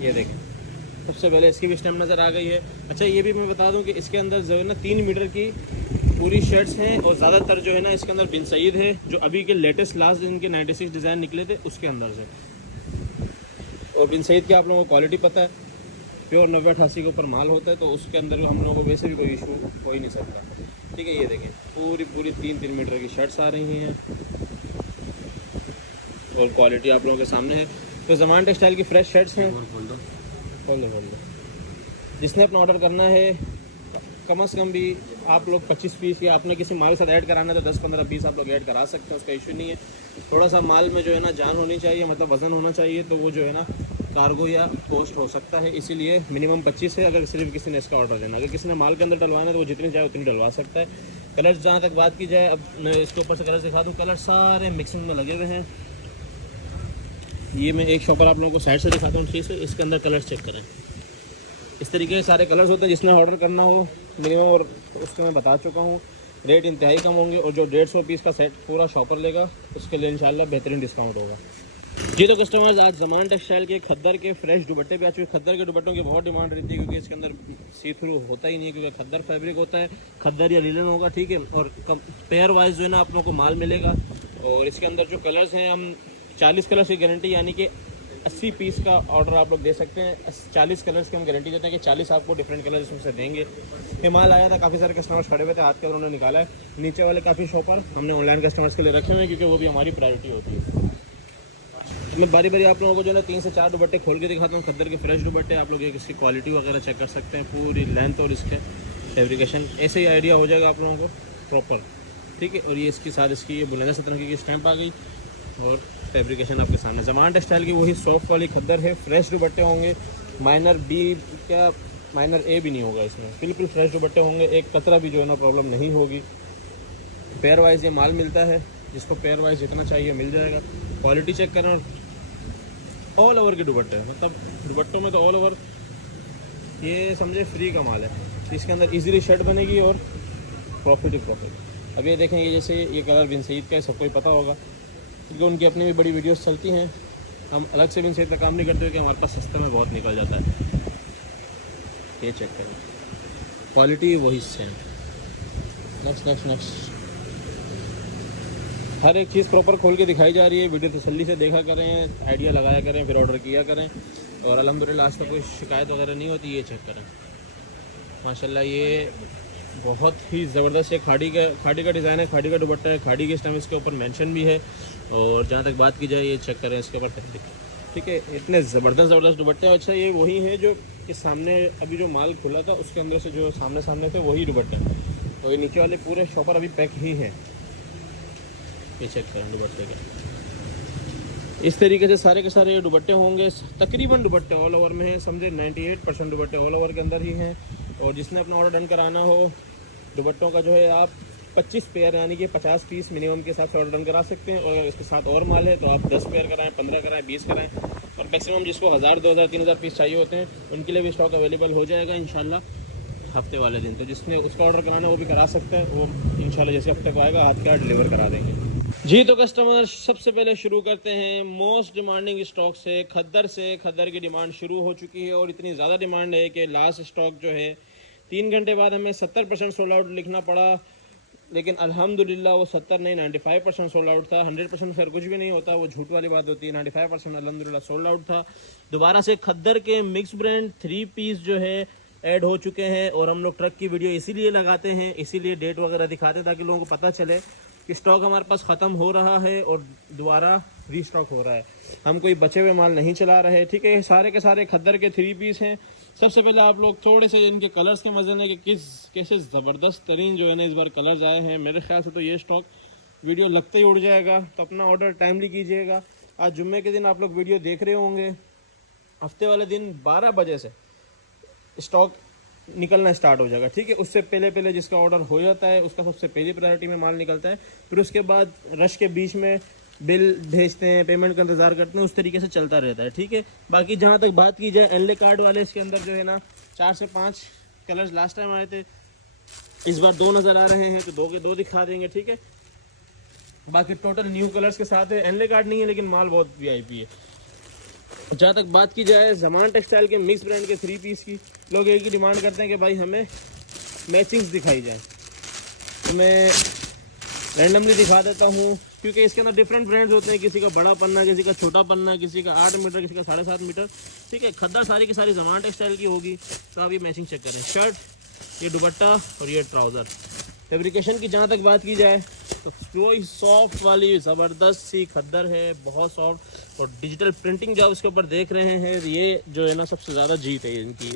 ये देखें, सबसे पहले इसकी भी स्टैम्प नज़र आ गई है। अच्छा, ये भी मैं बता दूं कि इसके अंदर जो है ना 3 मीटर की पूरी शर्ट्स हैं और ज़्यादातर जो है ना इसके अंदर बिन सईद है, जो अभी के लेटेस्ट लास्ट इनके 96 डिज़ाइन निकले थे उसके अंदर से। और बिन सईद की आप लोगों को क्वालिटी पता है, प्योर 90-88 के ऊपर माल होता है, तो उसके अंदर हम लोगों को वैसे भी कोई इशू हो ही नहीं सकता। ठीक है, ये देखें, पूरी 3 मीटर की शर्ट्स आ रही हैं और क्वालिटी आप लोगों के सामने है। तो ज़मान टेक्सटाइल की फ्रेश शर्ट्स हैं। खोल दो। जिसने अपना ऑर्डर करना है, कम से कम भी आप लोग 25 पीस, या आपने किसी माल के साथ ऐड कराना है तो 10-15-20 आप लोग ऐड करा सकते हैं, उसका इशू नहीं है। थोड़ा सा माल में जो है ना जान होनी चाहिए, मतलब वज़न होना चाहिए, तो वो जो है ना कार्गो या पोस्ट हो सकता है, इसीलिए मिनिमम 25 है अगर सिर्फ किसी ने इसका ऑर्डर लेना। अगर किसी ने माल के अंदर डलवाना है तो वो जितनी चाहे उतनी डलवा सकता है। कलर्स जहाँ तक बात की जाए, अब मैं इसके ऊपर से कलर्स दिखा दूँ, कलर सारे मिक्सिंग में लगे हुए हैं। ये मैं एक शॉपर आप लोगों को साइड से दिखाता हूँ ठीक से, इसके अंदर कलर्स चेक करें। इस तरीके के सारे कलर्स होते हैं। जिसने ऑर्डर करना हो मिनिमम, और उसको मैं बता चुका हूँ, रेट इंतहाई कम होंगे। और जो 150 पीस का सेट पूरा शॉपर लेगा उसके लिए इंशाल्लाह बेहतरीन डिस्काउंट होगा। जी तो कस्टमर्स, आज ज़मान टेक्सटाइल के खद्दर के फ्रेश दुपट्टे पे आ चुके। खद्दर के दुपट्टों की बहुत डिमांड रहती है क्योंकि इसके अंदर सी थ्रू होता ही नहीं है, क्योंकि खद्दर फैब्रिक होता है, खद्दर या लिनन होगा। ठीक है, और पेयर वाइज जो है ना आप लोगों को माल मिलेगा। और इसके अंदर जो कलर्स हैं, हम 40 कलर्स की गारंटी, यानी कि 80 पीस का ऑर्डर आप लोग दे सकते हैं। 40 कलर्स की हम गारंटी देते हैं कि 40 आपको डिफरेंट कलर इसमें से देंगे। ये माल आया था, काफ़ी सारे कस्टमर्स खड़े हुए थे, हाथ के उन्होंने निकाला है। नीचे वाले काफ़ी शॉपर हमने ऑनलाइन कस्टमर्स के लिए रखे हुए हैं क्योंकि वो भी हमारी प्रायोरिटी होती है। मैं बारी बारी आप लोगों को जो है ना 3 से 4 दुपट्टे खोल के दिखाता हूँ। खद्दर के फ्रेश दुपट्टे, आप लोग इसकी क्वालिटी वगैरह चेक कर सकते हैं, पूरी लेंथ और इसके फैब्रिकेशन, ऐसे ही आइडिया हो जाएगा आप लोगों को प्रॉपर। ठीक है, और ये इसके साथ इसकी ये बुनियादी सतरंगी की स्टैंप आ गई और फैब्रिकेशन आपके सामने। ज़मान टेक्सटाइल की वही सॉफ्ट वाली खद्दर है, फ्रेश दुपट्टे होंगे, माइनर बी क्या माइनर ए भी नहीं होगा इसमें, बिल्कुल फ्रेश दुपट्टे होंगे, एक कतरा भी जो है ना प्रॉब्लम नहीं होगी। पेयर वाइज ये माल मिलता है, जिसको पेयर वाइज जितना चाहिए मिल जाएगा। क्वालिटी चेक करें, ऑल ओवर के दुपट्टे हैं, मतलब दुपट्टों में तो ऑल ओवर, ये समझे फ्री का माल है। इसके अंदर इजीली शर्ट बनेगी और प्रॉफिट ही प्रॉफिट। अब ये देखें, ये जैसे ये कलर बिन सईद का है, सबको ही पता होगा क्योंकि उनकी अपनी भी बड़ी वीडियोस चलती हैं। हम अलग से बिन सईद का काम नहीं करते क्योंकि हमारे पास सस्ते में बहुत निकल जाता है। ये चेक करें, क्वालिटी वही सेम। नेक्स्ट हर एक चीज़ प्रॉपर खोल के दिखाई जा रही है। वीडियो तसल्ली से देखा करें, आइडिया लगाया करें, फिर ऑर्डर किया करें। और अल्हम्दुलिल्लाह आज तक कोई शिकायत वगैरह नहीं होती। ये चेक करें, माशाल्लाह, ये बहुत ही ज़बरदस्त है। खाड़ी का डिज़ाइन है, खाड़ी का दुपट्टा है, खाड़ी के स्टैम्प इसके ऊपर मेंशन भी है। और जहाँ तक बात की जाए, ये चेक करें इसके ऊपर फैब्रिक। ठीक है, इतने ज़बरदस्त दुपट्टे। अच्छा, ये वही है जो कि सामने अभी जो माल खुला था उसके अंदर से जो सामने थे वही दुपट्टे। तो ये नीचे वाले पूरे शॉपर अभी पैक ही हैं। ये चेक करें दुपट्टे के, इस तरीके से सारे के सारे दुपट्टे होंगे। तकरीबन दुपट्टे ऑल ओवर में है, समझे 98% दुपट्टे ऑल ओवर के अंदर ही हैं। और जिसने अपना ऑर्डर डन कराना हो दुपट्टों का, जो है आप 25 पेयर यानी कि 50 पीस मिनिमम के हिसाब से ऑर्डर डन करा सकते हैं। और इसके साथ और माल है तो आप 10 पेयर कराएं, 15 कराएं, 20 कराएं। और मैक्सिमम जिसको 1000, 2000, 3000 पीस चाहिए होते हैं उनके लिए भी स्टॉक अवेलेबल हो जाएगा इंशाल्लाह हफ्ते वाले दिन। तो जिसने उसका ऑर्डर कराना वो भी करा सकता है, वो इंशाल्लाह जैसे हफ्ते को आएगा हाथ के हाथ डिलीवर करा देंगे। जी तो कस्टमर, सबसे पहले शुरू करते हैं मोस्ट डिमांडिंग स्टॉक से, खद्दर से। खद्दर की डिमांड शुरू हो चुकी है और इतनी ज़्यादा डिमांड है कि लास्ट स्टॉक जो है 3 घंटे बाद हमें 70% सोल्ड आउट लिखना पड़ा। लेकिन अल्हम्दुलिल्लाह वो 70 नहीं 95% सोल्ड आउट था। 100% फिर कुछ भी नहीं होता, वो झूठ वाली बात होती है। 95% अल्हम्दुलिल्लाह सोल्ड आउट था। दोबारा से खद्दर के मिक्स ब्रांड 3 पीस जो है ऐड हो चुके हैं। और हम लोग ट्रक की वीडियो इसीलिए लगाते हैं, इसीलिए डेट वगैरह दिखाते हैं ताकि लोगों को पता चले कि स्टॉक हमारे पास ख़त्म हो रहा है और दोबारा रीस्टॉक हो रहा है। हम कोई बचे हुए माल नहीं चला रहे, ठीक है। सारे के सारे खद्दर के 3 पीस हैं। सबसे पहले आप लोग थोड़े से इनके कलर्स के मज़े लें कि कैसे ज़बरदस्त तरीन जो है ना इस बार कलर्स आए हैं। मेरे ख्याल से तो ये स्टॉक वीडियो लगते ही उड़ जाएगा, तो अपना ऑर्डर टाइमली कीजिएगा। आज जुम्मे के दिन आप लोग वीडियो देख रहे होंगे, हफ्ते वाले दिन 12 बजे से स्टॉक निकलना स्टार्ट हो जाएगा, ठीक है। उससे पहले पहले जिसका ऑर्डर हो जाता है उसका सबसे पहली प्रायोरिटी में माल निकलता है। फिर उसके बाद रश के बीच में बिल भेजते हैं, पेमेंट का इंतज़ार करते हैं, उस तरीके से चलता रहता है, ठीक है। बाकी जहाँ तक बात की जाए एनले कार्ड वाले, इसके अंदर जो है ना 4 से 5 कलर्स लास्ट टाइम आए थे, इस बार 2 नज़र आ रहे हैं, तो 2 के 2 दिखा देंगे, ठीक है। बाकी टोटल न्यू कलर्स के साथ है। एनले कार्ड नहीं है लेकिन माल बहुत VIP है। जहाँ तक बात की जाए ज़मान टेक्सटाइल के मिक्स ब्रांड के 3 पीस की, लोग एक ही डिमांड करते हैं कि भाई हमें मैचिंग्स दिखाई जाए, तो मैं रैंडमली दिखा देता हूँ क्योंकि इसके अंदर डिफरेंट ब्रांड्स होते हैं। किसी का बड़ा पन्ना, किसी का छोटा पन्ना, किसी का 8 मीटर, किसी का 7.5 मीटर, ठीक है। खद्दर सारी की सारी ज़मान टेक्सटाइल की होगी। तो आप ये मैचिंग चेक करें, शर्ट, ये दुपट्टा और ये ट्राउज़र। फैब्रिकेशन की जहाँ तक बात की जाए तो कोई सॉफ्ट वाली ज़बरदस्त सी खद्दर है, बहुत सॉफ्ट। और डिजिटल प्रिंटिंग जो आप इसके ऊपर देख रहे हैं, ये जो है ना सबसे ज़्यादा जीत है इनकी।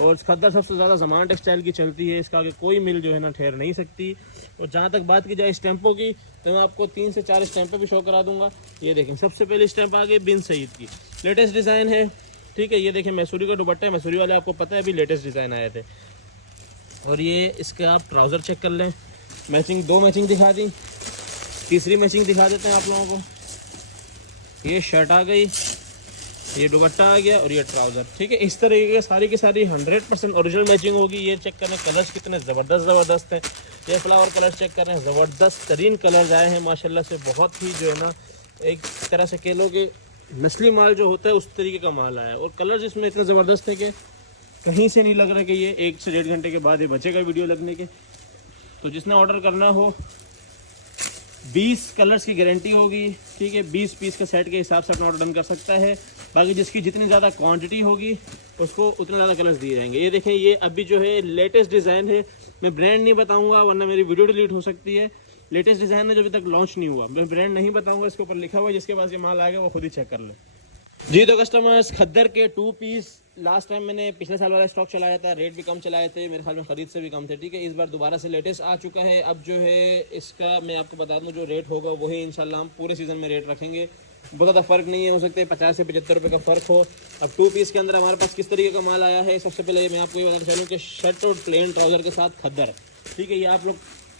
और खद्दर सबसे ज़्यादा ज़मान टेक्सटाइल की चलती है, इसका आगे कोई मिल जो है ना ठहर नहीं सकती। और जहाँ तक बात की जाए स्टैंपों की, तो मैं आपको 3 से 4 स्टैंपें भी शो करा दूंगा। ये देखें, सबसे पहले स्टैंप आ गई बिन सईद की, लेटेस्ट डिज़ाइन है, ठीक है। ये देखें मैसूरी का दुपट्टा है, मैसूरी वाले आपको पता है अभी लेटेस्ट डिज़ाइन आए थे। और ये इसका आप ट्राउज़र चेक कर लें, मैचिंग 2 मैचिंग दिखा दी, तीसरी मैचिंग दिखा देते हैं आप लोगों को। ये शर्ट आ गई, ये दुपट्टा आ गया और ये ट्राउज़र, ठीक है। इस तरीके की सारी 100% ओरिजिनल मैचिंग होगी। ये चेक करें कलर्स कितने ज़बरदस्त हैं। ये फ्लावर कलर्स चेक करें, ज़बरदस्त तरीन कलर्स आए हैं माशाल्लाह से। बहुत ही जो है ना एक तरह से कह लो कि नस्ली माल जो होता है उस तरीके का माल आया है। और कलर्स इसमें इतने ज़बरदस्त है कि कहीं से नहीं लग रहा कि ये 1 से 1.5 घंटे के बाद ये बचेगा वीडियो लगने के। तो जिसने ऑर्डर करना हो 20 कलर्स की गारंटी होगी, ठीक है। 20 पीस के सेट के हिसाब से अपना ऑर्डर डन कर सकता है। बाकी जिसकी जितनी ज़्यादा क्वांटिटी होगी उसको उतने ज़्यादा कलर्स दिए जाएंगे। ये देखें, ये अभी जो है लेटेस्ट डिज़ाइन है। मैं ब्रांड नहीं बताऊंगा वरना मेरी वीडियो डिलीट हो सकती है। लेटेस्ट डिज़ाइन है जो अभी तक लॉन्च नहीं हुआ, मैं ब्रांड नहीं बताऊँगा। इसके ऊपर लिखा हुआ है, जिसके पास ये माल आएगा वो खुद ही चेक कर ले। जी तो कस्टमर्स, खद्दर के 2 पीस लास्ट टाइम मैंने पिछले साल वाला स्टॉक चलाया था, रेट भी कम चलाए थे, मेरे ख्याल में ख़रीद से भी कम थे, ठीक है। इस बार दोबारा से लेटेस्ट आ चुका है। अब जो है इसका मैं आपको बता दूं, जो रेट होगा वही इंशाल्लाह हम पूरे सीज़न में रेट रखेंगे। बहुत ज़्यादा फ़र्क नहीं है, हो सकता है 50 से 75 रुपये का फ़र्क हो। अब 2 पीस के अंदर हमारे पास किस तरीके का माल आया है, सबसे पहले मैं आपको ये बताना चाहूँ कि शर्ट और प्लेन ट्राउज़र के साथ खद्दर, ठीक है। ये आप लोग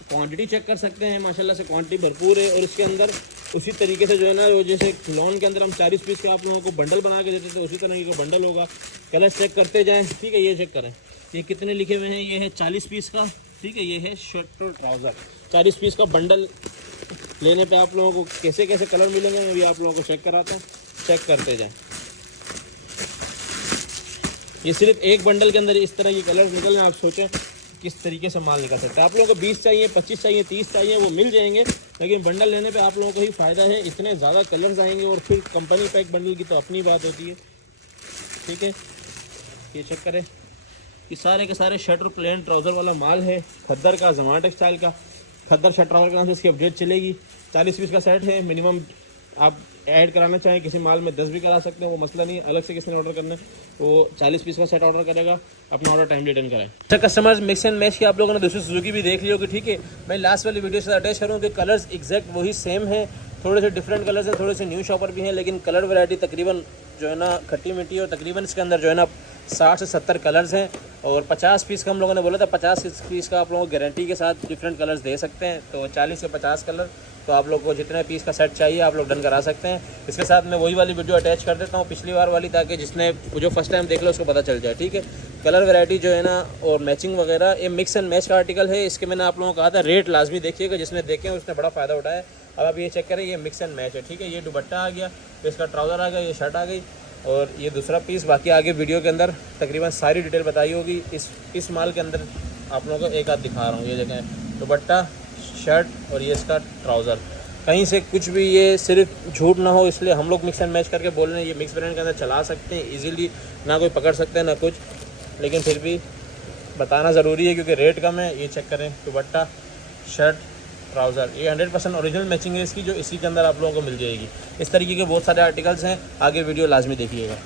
क्वांटिटी चेक कर सकते हैं, माशाल्लाह से क्वांटिटी भरपूर है। और इसके अंदर उसी तरीके से जो है ना, जैसे लॉन के अंदर हम 40 पीस के आप लोगों को बंडल बना के देते थे, उसी तरह का बंडल होगा। कलर चेक करते जाएं, ठीक है। ये चेक करें, ये कितने लिखे हुए हैं, ये है 40 पीस का, ठीक है। ये है शर्ट और ट्राउज़र 40 पीस का बंडल लेने पे आप लोगों को कैसे कैसे कलर मिलेंगे मैं भी आप लोगों को चेक कराता हूँ, चेक करते जाएँ। ये सिर्फ एक बंडल के अंदर इस तरह की कलर निकल रहे हैं। आप सोचें किस तरीके से माल निकल सकता है। आप लोगों को 20 चाहिए, 25 चाहिए, 30 चाहिए, वो मिल जाएंगे, लेकिन बंडल लेने पे आप लोगों को ही फ़ायदा है। इतने ज़्यादा कलर्स आएंगे और फिर कंपनी पैक बंडल की तो अपनी बात होती है, ठीक है। ये चेक करें, ये सारे के सारे शर्ट और प्लेन ट्राउज़र वाला माल है खद्दर का, ज़मान टेक्सटाइल का। खद्दर शर्ट ट्राउज़र के नाम से इसकी अपडेट चलेगी। 40 पीस का सेट है, मिनिमम आप ऐड कराना चाहें किसी माल में 10 भी करा सकते हैं, वो मसला नहीं है। अलग से किसी ने ऑर्डर करना है वो 40 पीस का सेट ऑर्डर करेगा, अपना ऑर्डर टाइमली रिटर्न कराएं। अच्छा कस्टमर्स, मिक्स एंड मैच की आप लोगों ने दूसरी सुजुकी भी देख ली होगी, ठीक है। मैं लास्ट वाली वीडियो से अटैच करूँ कि कलर्स एग्जैक्ट वही सेम है, थोड़े से डिफरेंट कलर्स हैं, थोड़े से न्यू शॉपर भी हैं, लेकिन कलर वैरायटी तकरीबन जो है ना खट्टी मीठी, और तकरीबन इसके अंदर जो है ना 60 से 70 कलर्स हैं। और 50 पीस का हम लोगों ने बोला था, 50 पीस का आप लोगों को गारंटी के साथ डिफरेंट कलर्स दे सकते हैं। तो 40 से 50 कलर, तो आप लोग को जितने पीस का सेट चाहिए आप लोग डन करा सकते हैं। इसके साथ मैं वही वाली वीडियो अटैच कर देता हूँ, पिछली बार वाली, ताकि जिसने जो फर्स्ट टाइम देख लो उसको पता चल जाए, ठीक है। कलर वैरायटी जो है ना और मैचिंग वगैरह, ये मिक्स एंड मैच का आर्टिकल है। इसके मैंने आप लोगों को कहा था रेट लाजमी देखिएगा, जिसने देखे हैं उसने बड़ा फ़ायदा उठाया। अब आप ये चेक करें, ये मिक्स एंड मैच है, ठीक है। ये दुपट्टा आ गया, तो इसका ट्राउज़र आ गया, ये शर्ट आ गई और ये दूसरा पीस। बाकी आगे वीडियो के अंदर तकरीबन सारी डिटेल बताई होगी। इस माल के अंदर आप लोगों को एक आध दिखा रहा हूँ, ये देखें, दुपट्टा, शर्ट और ये इसका ट्राउज़र। कहीं से कुछ भी ये सिर्फ झूठ ना हो, इसलिए हम लोग मिक्स एंड मैच करके बोल रहे हैं। ये मिक्स ब्रांड के अंदर चला सकते हैं इजीली, ना कोई पकड़ सकते हैं ना कुछ, लेकिन फिर भी बताना ज़रूरी है क्योंकि रेट कम है। ये चेक करें, दुपट्टा, शर्ट ट्राउज़र, ये 100% ओरिजिनल मैचिंग है इसकी, जो इसी के अंदर आप लोगों को मिल जाएगी। इस तरीके के बहुत सारे आर्टिकल्स हैं, आगे वीडियो लाजमी देखिएगा।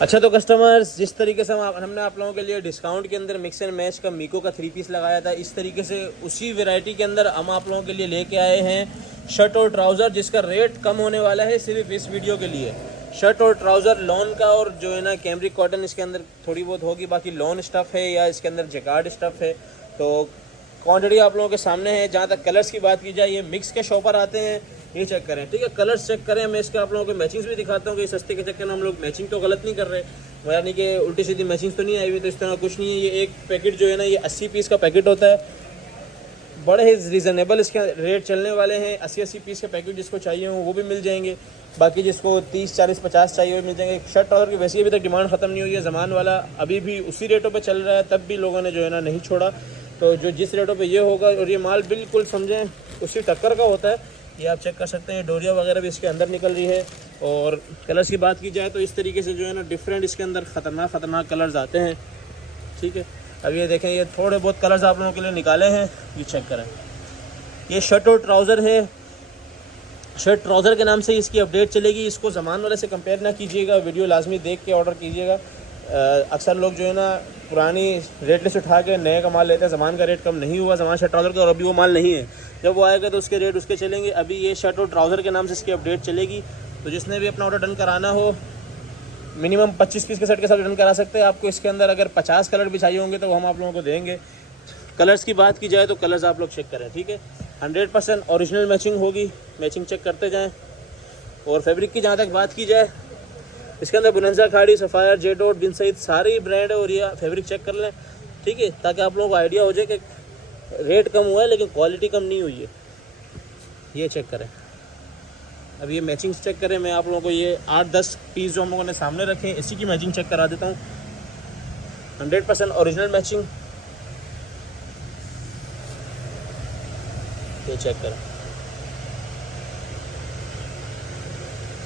अच्छा तो कस्टमर्स, जिस तरीके से हमने आप लोगों के लिए डिस्काउंट के अंदर मिक्स एंड मैच का मीको का 3 पीस लगाया था, इस तरीके से उसी वैरायटी के अंदर हम आप लोगों के लिए लेके आए हैं शर्ट और ट्राउज़र, जिसका रेट कम होने वाला है सिर्फ इस वीडियो के लिए। शर्ट और ट्राउज़र लॉन का, और जो है ना कैमरिक कॉटन इसके अंदर थोड़ी बहुत होगी, बाकी लॉन स्टफ़ है या इसके अंदर जैकार्ड स्टफ़ है। तो क्वांटिटी आप लोगों के सामने है। जहाँ तक कलर्स की बात की जाए, ये मिक्स के शॉपर आते हैं, ये चेक करें, ठीक है, कलर्स चेक करें। मैं इसके आप लोगों को मैचिंग्स भी दिखाता हूँ कि सस्ते के चक्कर में हम लोग मैचिंग तो गलत नहीं कर रहे, यानी कि उल्टी सीधी मैचिंग्स तो नहीं आई हुई, तो इस तरह कुछ नहीं है। ये एक पैकेट जो है ना, ये 80 पीस का पैकेट होता है, बड़े ही रीज़नेबल इसके रेट चलने वाले हैं। 80 पीस के पैकेट जिसको चाहिए हो वो भी मिल जाएंगे, बाकी जिसको 30, 40, 50 चाहिए वो मिल जाएंगे। शर्ट ट्राउज़र की वैसे अभी तक डिमांड ख़त्म नहीं हुई है, ज़मान वाला अभी भी उसी रेटों पे चल रहा है, तब भी लोगों ने जो है ना नहीं छोड़ा। तो जो जिस रेटों पे ये होगा, और ये माल बिल्कुल समझें उसी टक्कर का होता है, ये आप चेक कर सकते हैं। डोरिया वगैरह भी इसके अंदर निकल रही है। और कलर्स की बात की जाए तो इस तरीके से जो है ना डिफरेंट इसके अंदर ख़तरनाक कलर्स आते हैं, ठीक है। अब ये देखें, ये थोड़े बहुत कलर्स आप लोगों के लिए निकाले हैं, ये चेक करें। ये शर्ट और ट्राउज़र है, शर्ट ट्राउज़र के नाम से इसकी अपडेट चलेगी। इसको ज़मान वाले से कंपेयर ना कीजिएगा, वीडियो लाजमी देख के ऑर्डर कीजिएगा। अक्सर लोग जो है ना पुरानी रेट लिस्ट उठा के नए का माल लेते हैं। ज़मान का रेट कम नहीं हुआ ज़मान शर्ट ट्राउज़र का, और अभी वो माल नहीं है। जब वो आएगा तो उसके रेट उसके चलेंगे। अभी ये शर्ट और ट्राउज़र के नाम से इसकी अपडेट चलेगी। तो जिसने भी अपना ऑर्डर डन कराना हो, मिनिमम 25 पीस के सेट के साथ डन करा सकते हैं। आपको इसके अंदर अगर 50 कलर भी चाहिए होंगे तो वो हम आप लोगों को देंगे। कलर्स की बात की जाए तो कलर्स आप लोग चेक करें, ठीक है, 100% ओरिजिनल मैचिंग होगी, मैचिंग चेक करते जाएं। और फैब्रिक की जहाँ तक बात की जाए, इसके अंदर बुनंजा, खाड़ी, सफ़ायर, जेडोट, बिन सईद सारी ब्रांड है, और ये फैब्रिक चेक कर लें, ठीक है, ताकि आप लोगों को आइडिया हो जाए कि रेट कम हुआ है लेकिन क्वालिटी कम नहीं हुई है। ये चेक करें। अब ये मैचिंग चेक करें। मैं आप लोगों को ये 8-10 पीस जो हम लोगों ने सामने रखे हैं, इसी की मैचिंग चेक करा देता हूँ। 100% ओरिजिनल मैचिंग, ये चेक करें।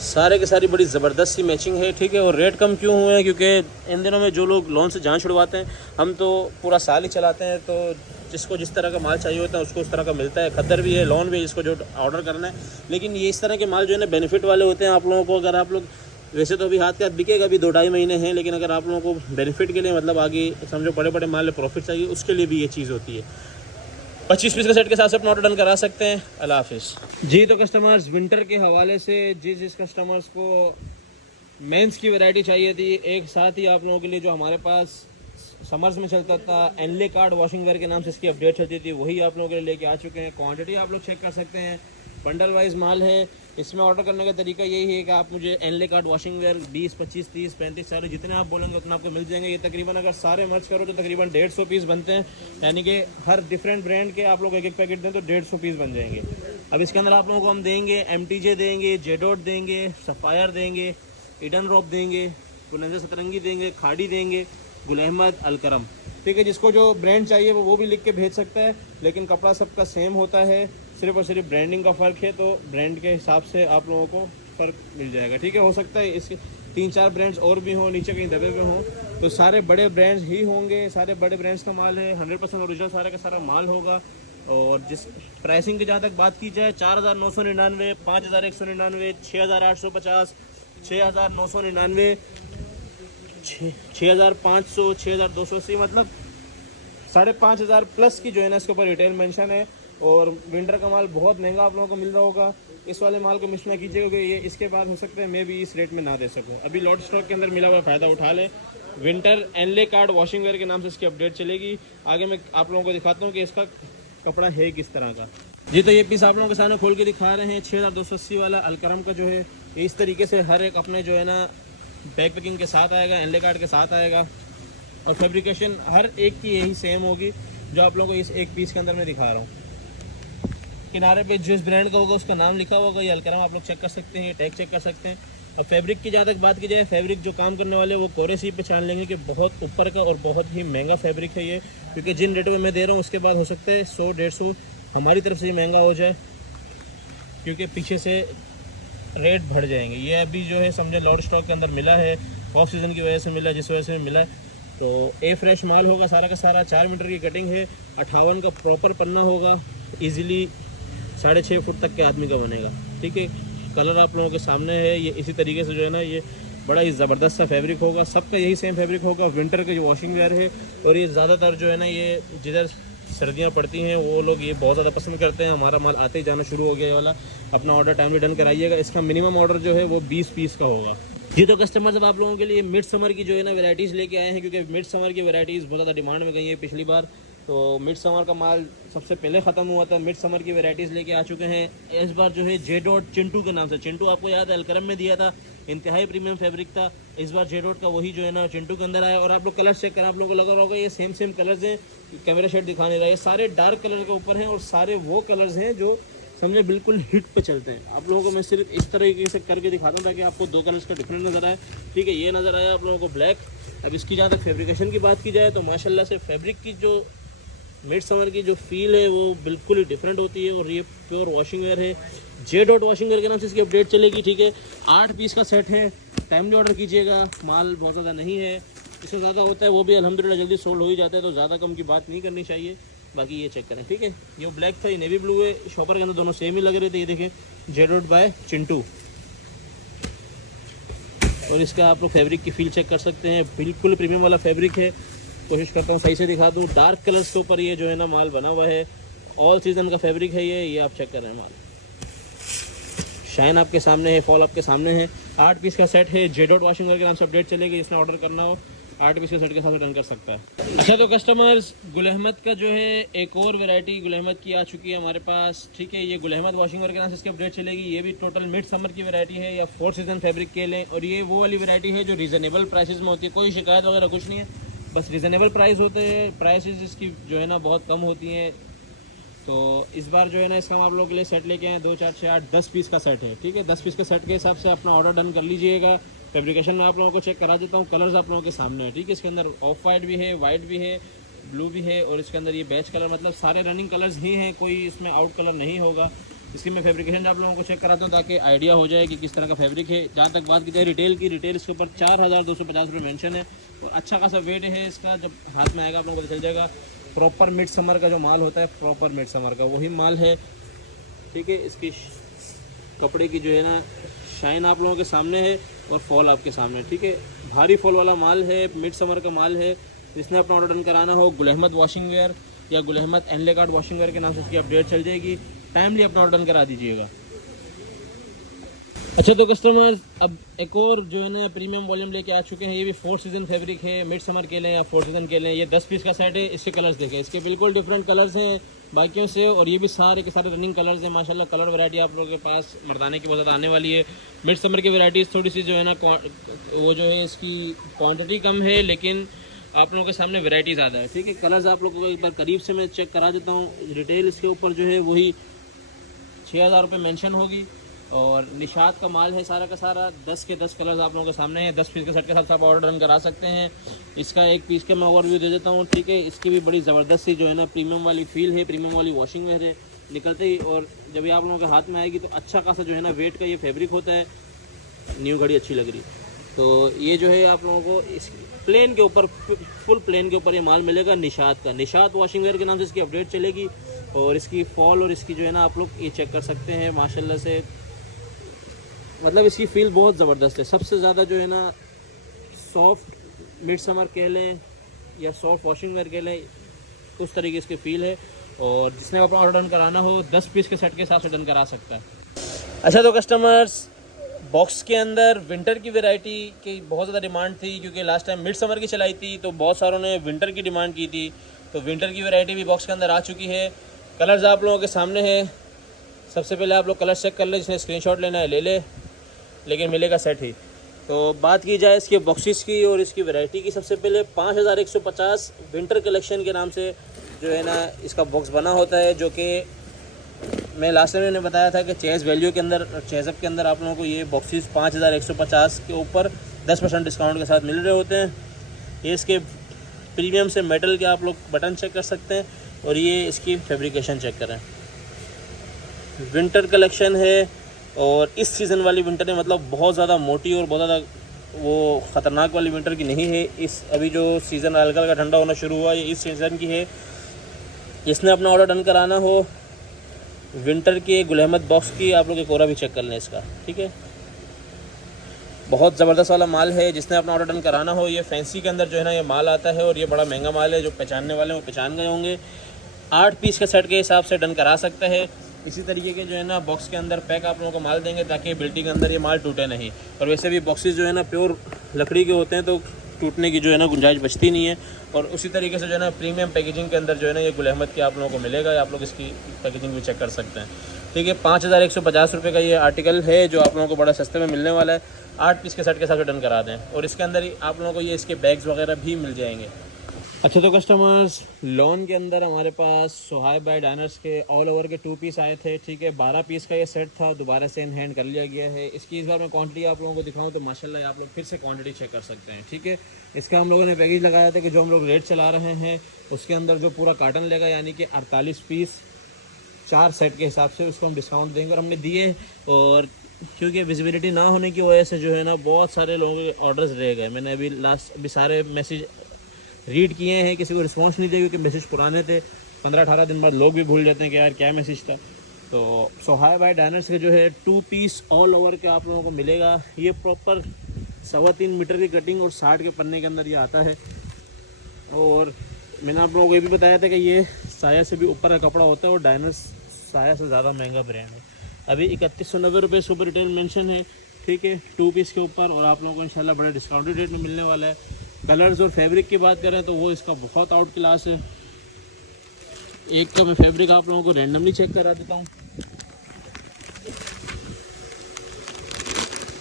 सारे के सारी बड़ी ज़बरदस्त सी मैचिंग है, ठीक है। और रेट कम क्यों हुए हैं? क्योंकि इन दिनों में जो लोग लोन से जान छुड़वाते हैं, हम तो पूरा साल ही चलाते हैं, तो जिसको जिस तरह का माल चाहिए होता है उसको उस तरह का मिलता है। खद्दर भी है, लोन भी है, जिसको जो ऑर्डर करना है। लेकिन ये इस तरह के माल जो है ना बेनिफिट वाले होते हैं आप लोगों को। अगर आप लोग, वैसे तो अभी हाथ के हाथ बिकेगा, अभी 2-2.5 महीने हैं, लेकिन अगर आप लोगों को बेनिफिट के लिए, मतलब आगे समझो बड़े बड़े माल में प्रॉफिट चाहिए, उसके लिए भी ये चीज़ होती है। 25 पीस के सेट के साथ से अपना ऑर्डर डन करा सकते हैं। अल्लाह हाफिज़ जी। तो कस्टमर्स, विंटर के हवाले से जिस कस्टमर्स को मेंस की वैरायटी चाहिए थी, एक साथ ही आप लोगों के लिए जो हमारे पास समर्स में चलता था एनले कार्ड वॉशिंग वेयर के नाम से इसकी अपडेट चलती थी, वही आप लोगों के लिए लेके आ चुके हैं। क्वांटिटी आप लोग चेक कर सकते हैं, बंडल वाइज माल है। इसमें ऑर्डर करने का तरीका यही है कि आप मुझे एनले कार्ड वॉशिंग वेयर 20, 25, 30, 35 सारे जितने आप बोलेंगे उतना आपको मिल जाएंगे। ये तकरीबन अगर सारे मर्ज करो तो तकरीबन 150 पीस बनते हैं, यानी कि हर डिफरेंट ब्रांड के आप लोग एक पैकेट दें तो 150 पीस बन जाएंगे। अब इसके अंदर आप लोगों को हम देंगे MTJ देंगे, जेडोट देंगे, सफ़ायर देंगे, ईडन रॉप देंगे, बुनंजा सतरंगी देंगे, खाड़ी देंगे, गुल अहमद, अलकरम, ठीक है। जिसको जो ब्रांड चाहिए वो भी लिख के भेज सकता है, लेकिन कपड़ा सबका सेम होता है, सिर्फ और सिर्फ ब्रांडिंग का फ़र्क है। तो ब्रांड के हिसाब से आप लोगों को फ़र्क मिल जाएगा, ठीक है। हो सकता है इसके 3-4 ब्रांड्स और भी हों, नीचे कहीं दबे हुए हों, तो सारे बड़े ब्रांड्स ही होंगे, सारे बड़े ब्रांड्स का माल है। 100% ओरिजिनल सारा का सारा माल होगा। और जिस प्राइसिंग की जहाँ तक बात की जाए, 4,999, 5,199, 6,850, 6,999, 6,500, 6,280, मतलब 5,500 प्लस की जो है ना इसके ऊपर रिटेल मेंशन है। और विंटर का माल बहुत महंगा आप लोगों को मिल रहा होगा। इस वाले माल को मिस ना कीजिएगा, क्योंकि ये इसके बाद हो सकता है मैं भी इस रेट में ना दे सकूं। अभी लॉट स्टॉक के अंदर मिला हुआ फ़ायदा उठा लें। Winter Henle card washing wear के नाम से इसकी अपडेट चलेगी। आगे मैं आप लोगों को दिखाता हूँ कि इसका कपड़ा है किस तरह का जी। तो ये पीस आप लोगों के सामने खोल के दिखा रहे हैं। 6,280 वाला अलकरम का जो है, इस तरीके से हर एक अपने जो है ना बैक पैकिंग के साथ आएगा, एनले कार्ड के साथ आएगा। और फैब्रिकेशन हर एक की यही सेम होगी जो आप लोगों को इस एक पीस के अंदर मैं दिखा रहा हूँ। किनारे पे जिस ब्रांड का होगा उसका नाम लिखा होगा, ये अलकरम आप लोग चेक कर सकते हैं, ये टैग चेक कर सकते हैं। और फैब्रिक की जहाँ तक बात की जाए, फैब्रिक जो काम करने वाले वो कोरे सी पहचान लेंगे कि बहुत ऊपर का और बहुत ही महंगा फैब्रिक है ये। क्योंकि जिन रेटों में मैं दे रहा हूँ उसके बाद हो सकता है 100-150 हमारी तरफ से ही महंगा हो जाए, क्योंकि पीछे से रेट बढ़ जाएंगे। ये अभी जो है समझे लॉट स्टॉक के अंदर मिला है, ऑफ सीज़न की वजह से मिला, जिस वजह से मिला है। तो ए फ्रेश माल होगा सारा का सारा। 4 मीटर की कटिंग है, 58 का प्रॉपर पन्ना होगा, ईजिली 6.5 फुट तक के आदमी का बनेगा। ठीक है, कलर आप लोगों के सामने है। ये इसी तरीके से जो है ना ये बड़ा ही ज़बरदस्त सा फैब्रिक होगा, सबका यही सेम फैब्रिक होगा। विंटर का जो वॉशिंग वेयर है, और ये ज़्यादातर जो है ना ये जिधर सर्दियाँ पड़ती हैं वो लोग ये बहुत ज़्यादा पसंद करते हैं। हमारा माल आते ही जाना शुरू हो गया ये वाला। अपना ऑर्डर टाइमली डन कराइएगा। इसका मिनिमम ऑर्डर जो है वो 20 पीस का होगा जी। तो कस्टमर जब आप लोगों के लिए मिड समर की जो है ना वैराइटीज़ लेके आए हैं, क्योंकि मिड समर की वैराइटीज़ बहुत ज़्यादा डिमांड में गई है पिछली बार। तो मिड समर का माल सबसे पहले ख़त्म हुआ था, मिड समर की वैराइटीज़ लेके आ चुके हैं। इस बार जो है जे डॉट चिंटू के नाम से, चिंटू आपको याद है अलकरम में दिया था, इंतहाई प्रीमियम फैब्रिक था। इस बार जे डॉट का वही जो है ना चिंटू के अंदर आया। और आप लोग कलर्स चेक करें, आप लोगों को लगा होगा ये सेम कलर्स हैं। कैमरा शेड दिखा नहीं रहा है, सारे डार्क कलर के ऊपर हैं और सारे वो कलर्स हैं जो समझे बिल्कुल हिट पे चलते हैं। आप लोगों को मैं सिर्फ इस तरीके से करके दिखाता हूँ ताकि आपको 2 कलर्स का डिफरेंस नज़र आए। ठीक है, ये नज़र आया आप लोगों को ब्लैक। अब इसकी जहाँ तक फैब्रिकेशन की बात की जाए तो माशाल्लाह से फैब्रिक की जो मिड समर की जो फील है वो बिल्कुल ही डिफरेंट होती है। और ये प्योर वॉशिंग वेयर है, जे डॉट वॉशिंग वेयर के नाम से इसकी अपडेट चलेगी। ठीक है, 8 पीस का सेट है, टाइमली ऑर्डर कीजिएगा। माल बहुत ज़्यादा नहीं है, इससे ज़्यादा होता है वो भी अल्हम्दुलिल्लाह जल्दी सोल्ड हो ही जाता है, तो ज़्यादा कम की बात नहीं करनी चाहिए। बाकी ये चेक करें। ठीक है, ये ब्लैक था, ये नेवी ब्लू है, शॉपर के अंदर दोनों सेम ही लग रहे थे। ये देखें जे डॉट बाय चिंटू। और इसका आप लोग फैब्रिक की फील चेक कर सकते हैं, बिल्कुल प्रीमियम वाला फैब्रिक है। कोशिश करता हूँ सही से दिखा दूँ। डार्क कलर्स के ऊपर ये जो है ना माल बना हुआ है, ऑल सीजन का फैब्रिक है ये आप चेक कर रहे हैं। माल शाइन आपके सामने है, फॉल आपके सामने है। 8 पीस का सेट है, जे डॉट वॉशिंग वेयर के नाम से अपडेट चलेगी। जिसने ऑर्डर करना हो 8 पीस के सेट के साथ रिटर्न कर सकता है। अच्छा, तो कस्टमर्स गुल अहमद का जो है एक और वैरायटी गुल अहमद की आ चुकी है हमारे पास। ठीक है, ये गुल अहमद वॉशिंग वेयर के नाम से इसकी अपडेट चलेगी। ये भी टोटल मिड समर की वैरायटी है या 4 सीजन फैब्रिक के लें। और ये वो वाली वैरायटी है जो रीज़नेबल प्राइसेस में होती है, कोई शिकायत वगैरह कुछ नहीं है, बस रीज़नेबल प्राइस होते हैं। प्राइसेस इसकी जो है ना बहुत कम होती हैं। तो इस बार जो है ना इसका हम आप लोगों के लिए सेट लेके आए 2, 4, 6, 8, 10 पीस का सेट है। ठीक है, 10 पीस के सेट के हिसाब से अपना ऑर्डर डन कर लीजिएगा। फैब्रिकेशन में आप लोगों को चेक करा देता हूँ, कलर्स आप लोगों के सामने है। ठीक है, इसके अंदर ऑफ वाइट भी है, वाइट भी है, ब्लू भी है, और इसके अंदर ये बेच कलर, मतलब सारे रनिंग कलर्स ही हैं, कोई इसमें आउट कलर नहीं होगा। इसकी मैं फैब्रिकेशन आप लोगों को चेक कराता हूँ ताकि आइडिया हो जाए कि किस तरह का फैब्रिक है। जहाँ तक बात की जाए रिटेल की, रिटेल इसके ऊपर 4250 रुपये मेंशन है। और अच्छा खासा वेट है इसका, जब हाथ में आएगा आप लोगों को पता चल जाएगा। प्रॉपर मिड समर का जो माल होता है, प्रॉपर मिड समर का वही माल है। ठीक है, इसकी कपड़े की जो है ना शाइन आप लोगों के सामने है और फॉल आपके सामने। ठीक है, भारी फॉल वाला माल है, मिड समर का माल है। जिसने अपना ऑर्डर डन कराना हो गुल अहमद वॉशिंग वेयर या गुल अहमद एनले कार्ड वॉशिंग वेयर के नाम से इसकी अपडेट चल जाएगी। टाइमली अपना ऑर्डर डन करा दीजिएगा। अच्छा, तो कस्टमर्स अब एक और जो है ना प्रीमियम वॉल्यूम लेके आ चुके हैं। ये भी 4 सीजन फैब्रिक है, मिड समर के लिए या 4 सीजन के लिए। ये 10 पीस का सेट है। इसके कलर्स देखें, इसके बिल्कुल डिफरेंट कलर्स हैं बाकियों से, और ये भी सारे के सारे रनिंग कलर्स हैं। माशाल्लाह कलर वैरायटी आप लोगों के पास मर्दाने की बहुत ज़्यादा आने वाली है। मिड समर की वैराइटीज़ थोड़ी सी जो है ना वो जो है इसकी क्वान्टिटी कम है, लेकिन आप लोगों के सामने वैरायटी ज़्यादा है। ठीक है, कलर्स आप लोगों को एक बार करीब से मैं चेक करा देता हूँ। रिटेल इसके ऊपर जो है वही 6000 रुपये मेंशन होगी, और निशात का माल है सारा का सारा। 10 के 10 कलर्स आप लोगों के सामने हैं। 10 पीस के सेट के साथ आप ऑर्डर डन करा सकते हैं। इसका एक पीस का मैं ओवरव्यू दे देता हूँ। ठीक है, इसकी भी बड़ी ज़बरदस्त सी जो है ना प्रीमियम वाली फील है, प्रीमियम वाली वॉशिंग वेयर है। निकलते ही और जब ये आप लोगों के हाथ में आएगी तो अच्छा खासा जो है ना वेट का ये फैब्रिक होता है। न्यू घड़ी अच्छी लग रही, तो ये जो है आप लोगों को इस प्लेन के ऊपर, फुल प्लेन के ऊपर ये माल मिलेगा निशात का। निशात वॉशिंग वेयर के नाम से इसकी अपडेट चलेगी। और इसकी फॉल और इसकी जो है ना आप लोग ये चेक कर सकते हैं। माशाल्लाह से मतलब इसकी फील बहुत ज़बरदस्त है। सबसे ज़्यादा जो है ना सॉफ्ट मिड समर कह लें या सॉफ्ट वॉशिंग वेयर कह लें, उस तरीके इसकी फील है। और जिसने अपना ऑर्डर डन कराना हो 10 पीस के सेट के हिसाब से डन करा सकता है। अच्छा, तो कस्टमर्स बॉक्स के अंदर विंटर की वैरायटी की बहुत ज़्यादा डिमांड थी, क्योंकि लास्ट टाइम मिड समर की चलाई थी तो बहुत सारों ने विंटर की डिमांड की थी। तो विंटर की वैरायटी भी बॉक्स के अंदर आ चुकी है। कलर्स आप लोगों के सामने हैं। सबसे पहले आप लोग कलर चेक कर ले, जिसने स्क्रीनशॉट लेना है ले ले, लेकिन मिलेगा सेट ही। तो बात की जाए इसके बॉक्सेस की और इसकी वैरायटी की, सबसे पहले 5150 विंटर कलेक्शन के नाम से जो है ना इसका बॉक्स बना होता है, जो कि मैं लास्ट टाइम मैंने बताया था कि चेज़ वैल्यू के अंदर, चेज़अप के अंदर आप लोगों को ये बॉक्सेस 5150 के ऊपर 10% डिस्काउंट के साथ मिल रहे होते हैं। ये इसके प्रीमियम से मेटल के आप लोग बटन चेक कर सकते हैं, और ये इसकी फैब्रिकेशन चेक करें। विंटर कलेक्शन है, और इस सीज़न वाली विंटर है, मतलब बहुत ज़्यादा मोटी और बहुत ज़्यादा वो ख़तरनाक वाली विंटर की नहीं है। इस अभी जो सीज़न हल्का हल्का ठंडा होना शुरू हुआ, ये इस सीज़न की है। जिसने अपना ऑर्डर डन कराना हो विंटर की गुल अहमद बॉक्स की आप लोग एक कोरा भी चेक कर लें इसका, ठीक है। बहुत ज़बरदस्त वाला माल है। जिसने अपना ऑर्डर डन कराना हो, ये फैंसी के अंदर जो है ना ये माल आता है और ये बड़ा महंगा माल है। जो पहचानने वाले हैं वो पहचान गए होंगे। 8 पीस के सेट के हिसाब से डन करा सकता है। इसी तरीके के जो है ना बॉक्स के अंदर पैक आप लोगों को माल देंगे ताकि बिल्टी के अंदर ये माल टूटे नहीं। और वैसे भी बॉक्सेस जो है ना प्योर लकड़ी के होते हैं तो टूटने की जो है ना गुंजाइश बचती नहीं है। और उसी तरीके से जो है ना प्रीमियम पैकेजिंग के अंदर जो है ना ये गुल अहमद की आप लोगों को मिलेगा। आप लोग इसकी पैकेजिंग भी चेक कर सकते हैं, ठीक है। 5150 रुपये का ये आर्टिकल है जो आप लोगों को बड़ा सस्ते में मिलने वाला है। 8 पीस के सेट के साथ डन करा दें और इसके अंदर ही आप लोगों को ये इसके बैग्स वगैरह भी मिल जाएंगे। अच्छा तो कस्टमर्स, लॉन के अंदर हमारे पास सुहाइब बाय डाइनर्स के ऑल ओवर के 2 पीस आए थे, ठीक है। 12 पीस का ये सेट था, दोबारा से इन हैंड कर लिया गया है। इसकी इस बार मैं क्वांटिटी आप लोगों को दिखाऊं तो माशाल्लाह आप लोग फिर से क्वांटिटी चेक कर सकते हैं, ठीक है। इसका हम लोगों ने पैकेज लगाया था कि जो हम लोग रेट चला रहे हैं उसके अंदर जो पूरा कार्टन लेगा यानी कि 48 पीस 4 सेट के हिसाब से उसको हम डिस्काउंट देंगे और हमने दिए। और क्योंकि विजिबिलिटी ना होने की वजह से जो है ना बहुत सारे लोगों के ऑर्डर्स रह गए। मैंने अभी सारे मैसेज रीड किए हैं, किसी को रिस्पांस नहीं दिया क्योंकि मैसेज पुराने थे। 15-18 दिन बाद लोग भी भूल जाते हैं कि यार क्या मैसेज था। तो सुहाइब बाय डाइनर्स के जो है 2 पीस ऑल ओवर के आप लोगों को मिलेगा। ये प्रॉपर 3.25 मीटर की कटिंग और 60 के पन्ने के अंदर ये आता है। और मैंने आप लोगों को ये भी बताया था कि ये साया से भी ऊपर का कपड़ा होता है और डाइनर्स साया से ज़्यादा महंगा ब्रांड है। अभी 3190 रुपये सुपर रिटेल मेंशन है, ठीक है, 2 पीस के ऊपर। और आप लोगों को इंशाल्लाह बड़े डिस्काउंटेड रेट में मिलने वाला है। कलर्स और फैब्रिक की बात करें तो वो इसका बहुत आउट क्लास है। एक का मैं फैब्रिक आप लोगों को रैंडमली चेक करा देता हूँ,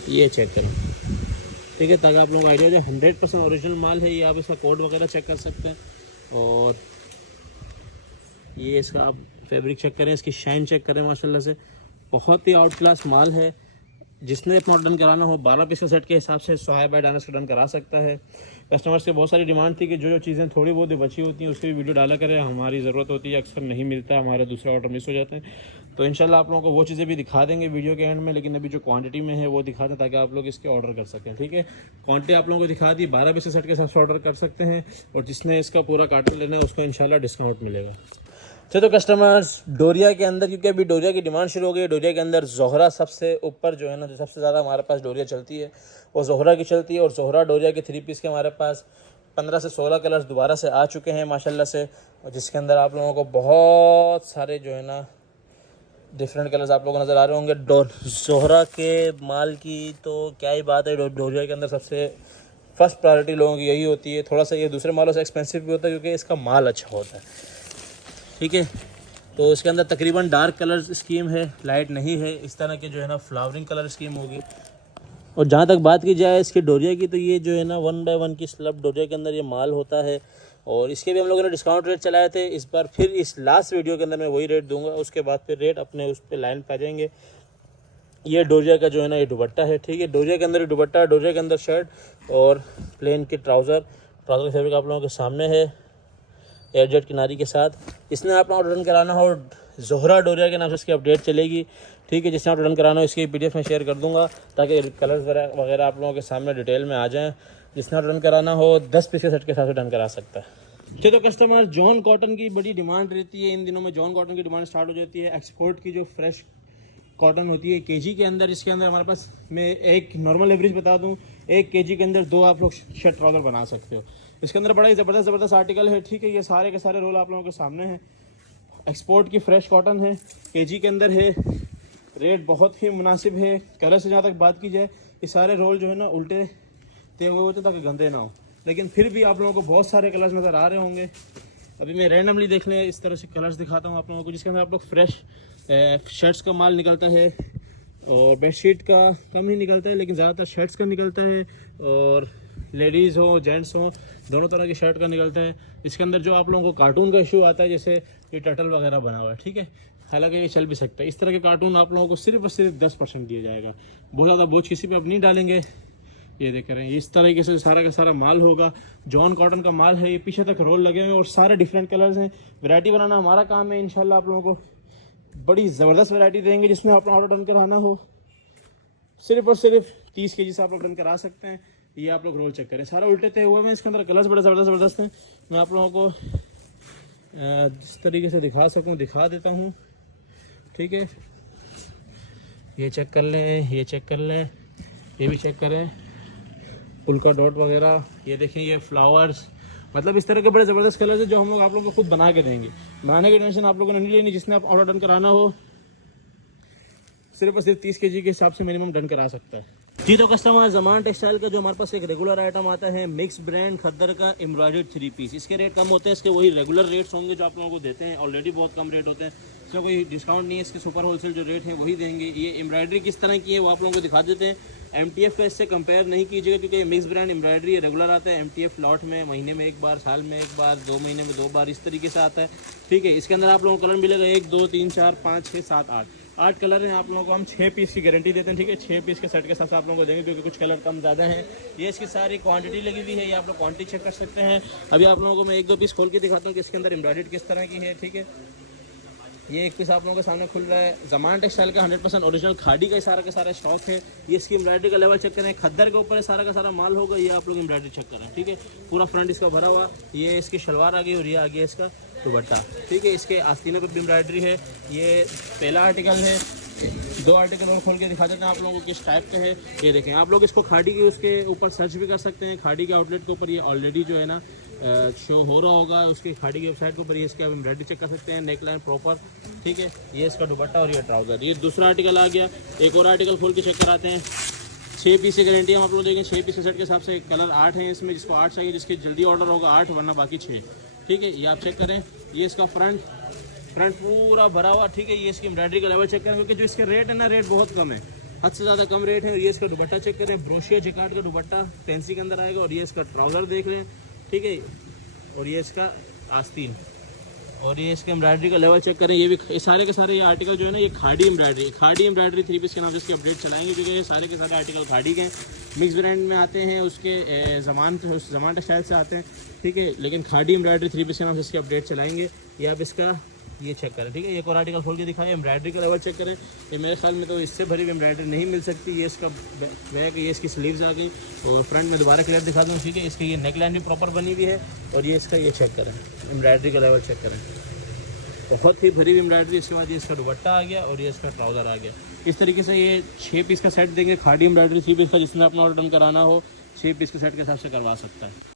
ये चेक करें, ठीक है, ताकि आप लोगों को आइडिया जो 100% ओरिजिनल माल है। ये आप इसका कोड वगैरह चेक कर सकते हैं। और ये इसका आप फैब्रिक चेक करें, इसकी शाइन चेक करें, माशाल्लाह से बहुत ही आउट क्लास माल है। जिसने अपना डन कराना हो 12 पीस का सेट के हिसाब से सुहाइब बाय डाइनर्स का डन करा सकता है। कस्टमर्स की बहुत सारी डिमांड थी कि जो चीज़ें थोड़ी बहुत बची होती हैं उसकी भी वीडियो डाला करें, हमारी ज़रूरत होती है, अक्सर नहीं मिलता, हमारे दूसरे ऑर्डर मिस हो जाते हैं। तो इंशाल्लाह आप लोगों को वो चीज़ें भी दिखा देंगे वीडियो के एंड में, लेकिन अभी जो क्वांटिटी में है वो दिखा दें ताकि आप लोग इसके ऑर्डर कर सकें, ठीक है। क्वांटिटी आप लोगों को दिखा दी, 12 पीस के सेट के हिसाब से ऑर्डर कर सकते हैं। और जिसने इसका पूरा कार्टन लेना है उसको इंशाल्लाह डिस्काउंट मिलेगा। तो कस्टमर्स, डोरिया के अंदर, क्योंकि अभी डोरिया की डिमांड शुरू हो गई है, डोरिया के अंदर जोहरा सबसे ऊपर जो है ना, जो सबसे ज़्यादा हमारे पास डोरिया चलती है वो जोहरा की चलती है। और जोहरा डोरिया के 3 पीस के हमारे पास 15 से 16 कलर्स दोबारा से आ चुके हैं माशाल्लाह से। और जिसके अंदर आप लोगों को बहुत सारे जो है ना डिफरेंट कलर्स आप लोगों को नज़र आ रहे होंगे। जोहरा के माल की तो क्या ही बात है, डोरिया के अंदर सबसे फर्स्ट प्रायोरिटी लोगों की यही होती है। थोड़ा सा ये दूसरे मालों से एक्सपेंसिव भी होता है क्योंकि इसका माल अच्छा होता है, ठीक है। तो इसके अंदर तकरीबन डार्क कलर स्कीम है, लाइट नहीं है। इस तरह के जो है ना फ्लावरिंग कलर स्कीम होगी। और जहाँ तक बात की जाए इसकी डोरिया की, तो ये जो है ना 1 बाय 1 की स्लब डोरिया के अंदर ये माल होता है। और इसके भी हम लोगों ने डिस्काउंट रेट चलाए थे। इस बार फिर इस लास्ट वीडियो के अंदर मैं वही रेट दूंगा, उसके बाद फिर रेट अपने उस पर लाइन पा जाएंगे। ये डोरिया का जो है ना ये दुपट्टा है, ठीक है। डोरिया के अंदर दुपट्टा, डोरिया के अंदर शर्ट और प्लेन के ट्राउज़र की फैब्रिक आप लोगों के सामने है एयरजेट किनारी के साथ। इसने आपने ऑर्डर कराना हो जोहरा डोरिया के नाम से इसकी अपडेट चलेगी, ठीक है। जिसने ऑर्डर कराना हो इसकी PDF में शेयर कर दूंगा ताकि कलर्स वगैरह आप लोगों के सामने डिटेल में आ जाएं। जिसने ऑर्डर कराना हो 10 पीस के सेट के साथ डन करा सकता है। तो कस्टमर, जॉन कॉटन की बड़ी डिमांड रहती है इन दिनों में। जॉन कॉटन की डिमांड स्टार्ट हो जाती है। एक्सपोर्ट की जो फ्रेश कॉटन होती है KG के अंदर, इसके अंदर हमारे पास, मैं एक नॉर्मल एवरेज बता दूं, 1 KG के अंदर 2 आप लोग शर्ट ट्राउज़र बना सकते हो। इसके अंदर बड़ा ही ज़बरदस्त आर्टिकल है, ठीक है। ये सारे के सारे रोल आप लोगों के सामने हैं। एक्सपोर्ट की फ्रेश कॉटन है, KG के अंदर है, रेट बहुत ही मुनासिब है। कलर से जहाँ तक बात की जाए, ये सारे रोल जो है ना उल्टे ते हुए होते ताकि गंदे ना हो, लेकिन फिर भी आप लोगों को बहुत सारे कलर्स नज़र आ रहे होंगे। अभी मैं रैंडमली देख लें इस तरह से कलर्स दिखाता हूँ आप लोगों को, जिसके अंदर आप लोग फ्रेश शर्ट्स का माल निकलता है और बेडशीट का कम ही निकलता है, लेकिन ज़्यादातर शर्ट्स का निकलता है। और लेडीज़ हो जेंट्स हो दोनों तरह की शर्ट का निकलता है। इसके अंदर जो आप लोगों को कार्टून का इशू आता है, जैसे ये टर्टल वगैरह बना हुआ है, ठीक है, हालांकि ये चल भी सकता है, इस तरह के कार्टून आप लोगों को सिर्फ और सिर्फ 10% दिया जाएगा। बहुत ज़्यादा बोझ किसी पे अब नहीं डालेंगे। ये देख रहे हैं, इस तरीके से सारा का सारा माल होगा। जॉन कॉटन का माल है, ये पीछे तक रोल लगे हुए और सारे डिफरेंट कलर्स हैं। वैरायटी बनाना हमारा काम है। इंशाल्लाह आप लोगों को बड़ी ज़बरदस्त वैरायटी देंगे। जिसमें अपना ऑर्डर डन कराना हो सिर्फ और सिर्फ 30 kg से आप लोग डन करा सकते हैं। ये आप लोग रोल चेक करें, सारा उल्टे थे हुए हैं। इसके अंदर कलर्स बड़े ज़बरदस्त हैं। मैं आप लोगों को जिस तरीके से दिखा सकूँ दिखा देता हूँ, ठीक है, ये चेक कर लें, ये चेक कर लें, ये भी चेक करें, पुलका डॉट वगैरह, ये देखें, ये फ्लावर्स, मतलब इस तरह के बड़े ज़बरदस्त कलर्स हैं जो हम लोग आप लोगों को खुद बना के देंगे। बनाने की टेंशन आप लोगों ने नहीं लेनी। जिसने आप ऑर्डर डन कराना हो सिर्फ और सिर्फ 30 kg के हिसाब से मिनिमम डन करा सकता है जी। तो कस्टमर ज़मान टेक्सटाइल का जो हमारे पास एक रेगुलर आइटम आता है मिक्स ब्रांड खद्दर का एम्ब्रॉयडर्ड 3 पीस, इसके रेट कम होते हैं, इसके वही रेगुलर रेट्स होंगे जो आप लोगों को देते हैं, ऑलरेडी बहुत कम रेट होते हैं, इसका कोई डिस्काउंट नहीं है, इसके सुपर होलसेल जो रेट है वही देंगे। ये एम्ब्रॉयडरी किस तरह की है वो आप लोगों को दिखा देते हैं। MTF का इससे कंपेयर नहीं कीजिएगा क्योंकि मिक्स ब्रांड एम्ब्रॉयडरी रेगुलर आता है, MTF लॉट में महीने में एक बार, साल में एक बार, 2 महीने में 2 बार, इस तरीके से आता है। ठीक है, इसके अंदर आप लोगों को कलर मिलेगा 1 2 3 4 5 6 7 8 कलर हैं। आप लोगों को हम 6 पीस की गारंटी देते हैं। ठीक है, 6 पीस के सेट के साथ आप लोगों को देंगे क्योंकि कुछ कलर कम ज़्यादा हैं। ये इसकी सारी क्वांटिटी लगी हुई है, ये आप लोग क्वांटिटी चेक कर सकते हैं। अभी आप लोगों को मैं 1 2 पीस खोल के दिखाता हूँ कि इसके अंदर एम्ब्रॉयडरी किस तरह की है। ठीक है, ये एक पीस आप लोगों के सामने खुल रहा है, ज़मान टेक्सटाइल का 100% ओरिजिनल खाड़ी का सारा स्टॉक है। ये इसकी एम्ब्रॉयडरी का लेवल चेक करें, खद्दर के ऊपर सारा का सारा माल होगा, ये आप लोग एम्ब्रॉयडरी चेक करें। ठीक है, पूरा फ्रंट इसका भरा हुआ, ये इसकी शलवार आ गई और ये आ गया इसका दुपट्टा। ठीक है, इसके आस्तीनों पर भी एम्ब्रॉयडरी है। ये पहला आर्टिकल है, 2 आर्टिकल और खोल के दिखा देते हैं आप लोगों को किस टाइप का है। ये देखें, आप लोग इसको खाड़ी के उसके ऊपर सर्च भी कर सकते हैं। खाड़ी के आउटलेट के ऊपर ये ऑलरेडी जो है ना शो हो रहा होगा, उसकी खाड़ी की वेबसाइट के ऊपर ये इसके आप एम्ब्रॉयडरी चेक कर सकते हैं, नेक लाइन प्रॉपर। ठीक है, ये इसका दुपट्टा और ये ट्राउज़र। ये दूसरा आर्टिकल आ गया, एक और आर्टिकल खोल के चेक कराते हैं। 6 पीस की गारंटी हम आप लोग देंगे। 6 पीस के सेट के हिसाब से कलर 8 हैं इसमें, जिसको 8 चाहिए, जिसकी जल्दी ऑर्डर होगा 8, वरना बाकी 6। ठीक है, ये आप चेक करें, ये इसका फ्रंट पूरा भरा हुआ। ठीक है, ये इसकी एम्ब्रॉयडरी का लेवल चेक करें क्योंकि जो इसके रेट है ना, रेट बहुत कम है, हद से ज़्यादा कम रेट है। और ये इसका दुपट्टा चेक करें, ब्रोशिया जिकार्ड का दुपट्टा फैंसी के अंदर आएगा, और ये इसका ट्राउज़र देख लें। ठीक है, और ये इसका आस्तीन, और ये इसके एम्ब्रॉयडरी का लेवल चेक करें। ये भी, ये सारे के सारे ये आर्टिकल जो है ना, ये खाड़ी एम्ब्रॉयडरी 3 पीस के नाम से इसकी अपडेट चलाएंगे क्योंकि ये सारे के सारे आर्टिकल खाड़ी के मिक्स ब्रांड में आते हैं, उसके ज़मान टेक्सटाइल से आते हैं। ठीक है, लेकिन खाड़ी एम्ब्रॉयडरी 3 पीस के नाम से इसकी अपडेट चलाएंगे। ये आप इसका ये चेक करें। ठीक है, एक और आर्टिकल खोल के दिखाएं, एम्ब्रॉयडरी का लेवल चेक करें। ये मेरे ख्याल में तो इससे भरी हुई एम्ब्रॉयडरी नहीं मिल सकती। ये इसका बैक, ये इसकी स्लीव्स आ गई, और फ्रंट में दोबारा क्लियर दिखा दूँ। ठीक है, इसकी ये नेक लाइन भी प्रॉपर बनी हुई है, और ये इसका ये चेक करें, एम्ब्रॉयडरी का लेवल चेक करें, बहुत ही भरी हुई एम्ब्रॉयडरी। इसके बाद ये इसका दुपट्टा आ गया और ये इसका ट्राउज़र आ गया। इस तरीके से ये 6 पीस का सेट देंगे, खाड़ी एम्ब्रॉयडरी 3 पीस का। जिसने अपना ऑर्डर डन कराना हो 6 पीस के सेट के हिसाब से करवा सकता है।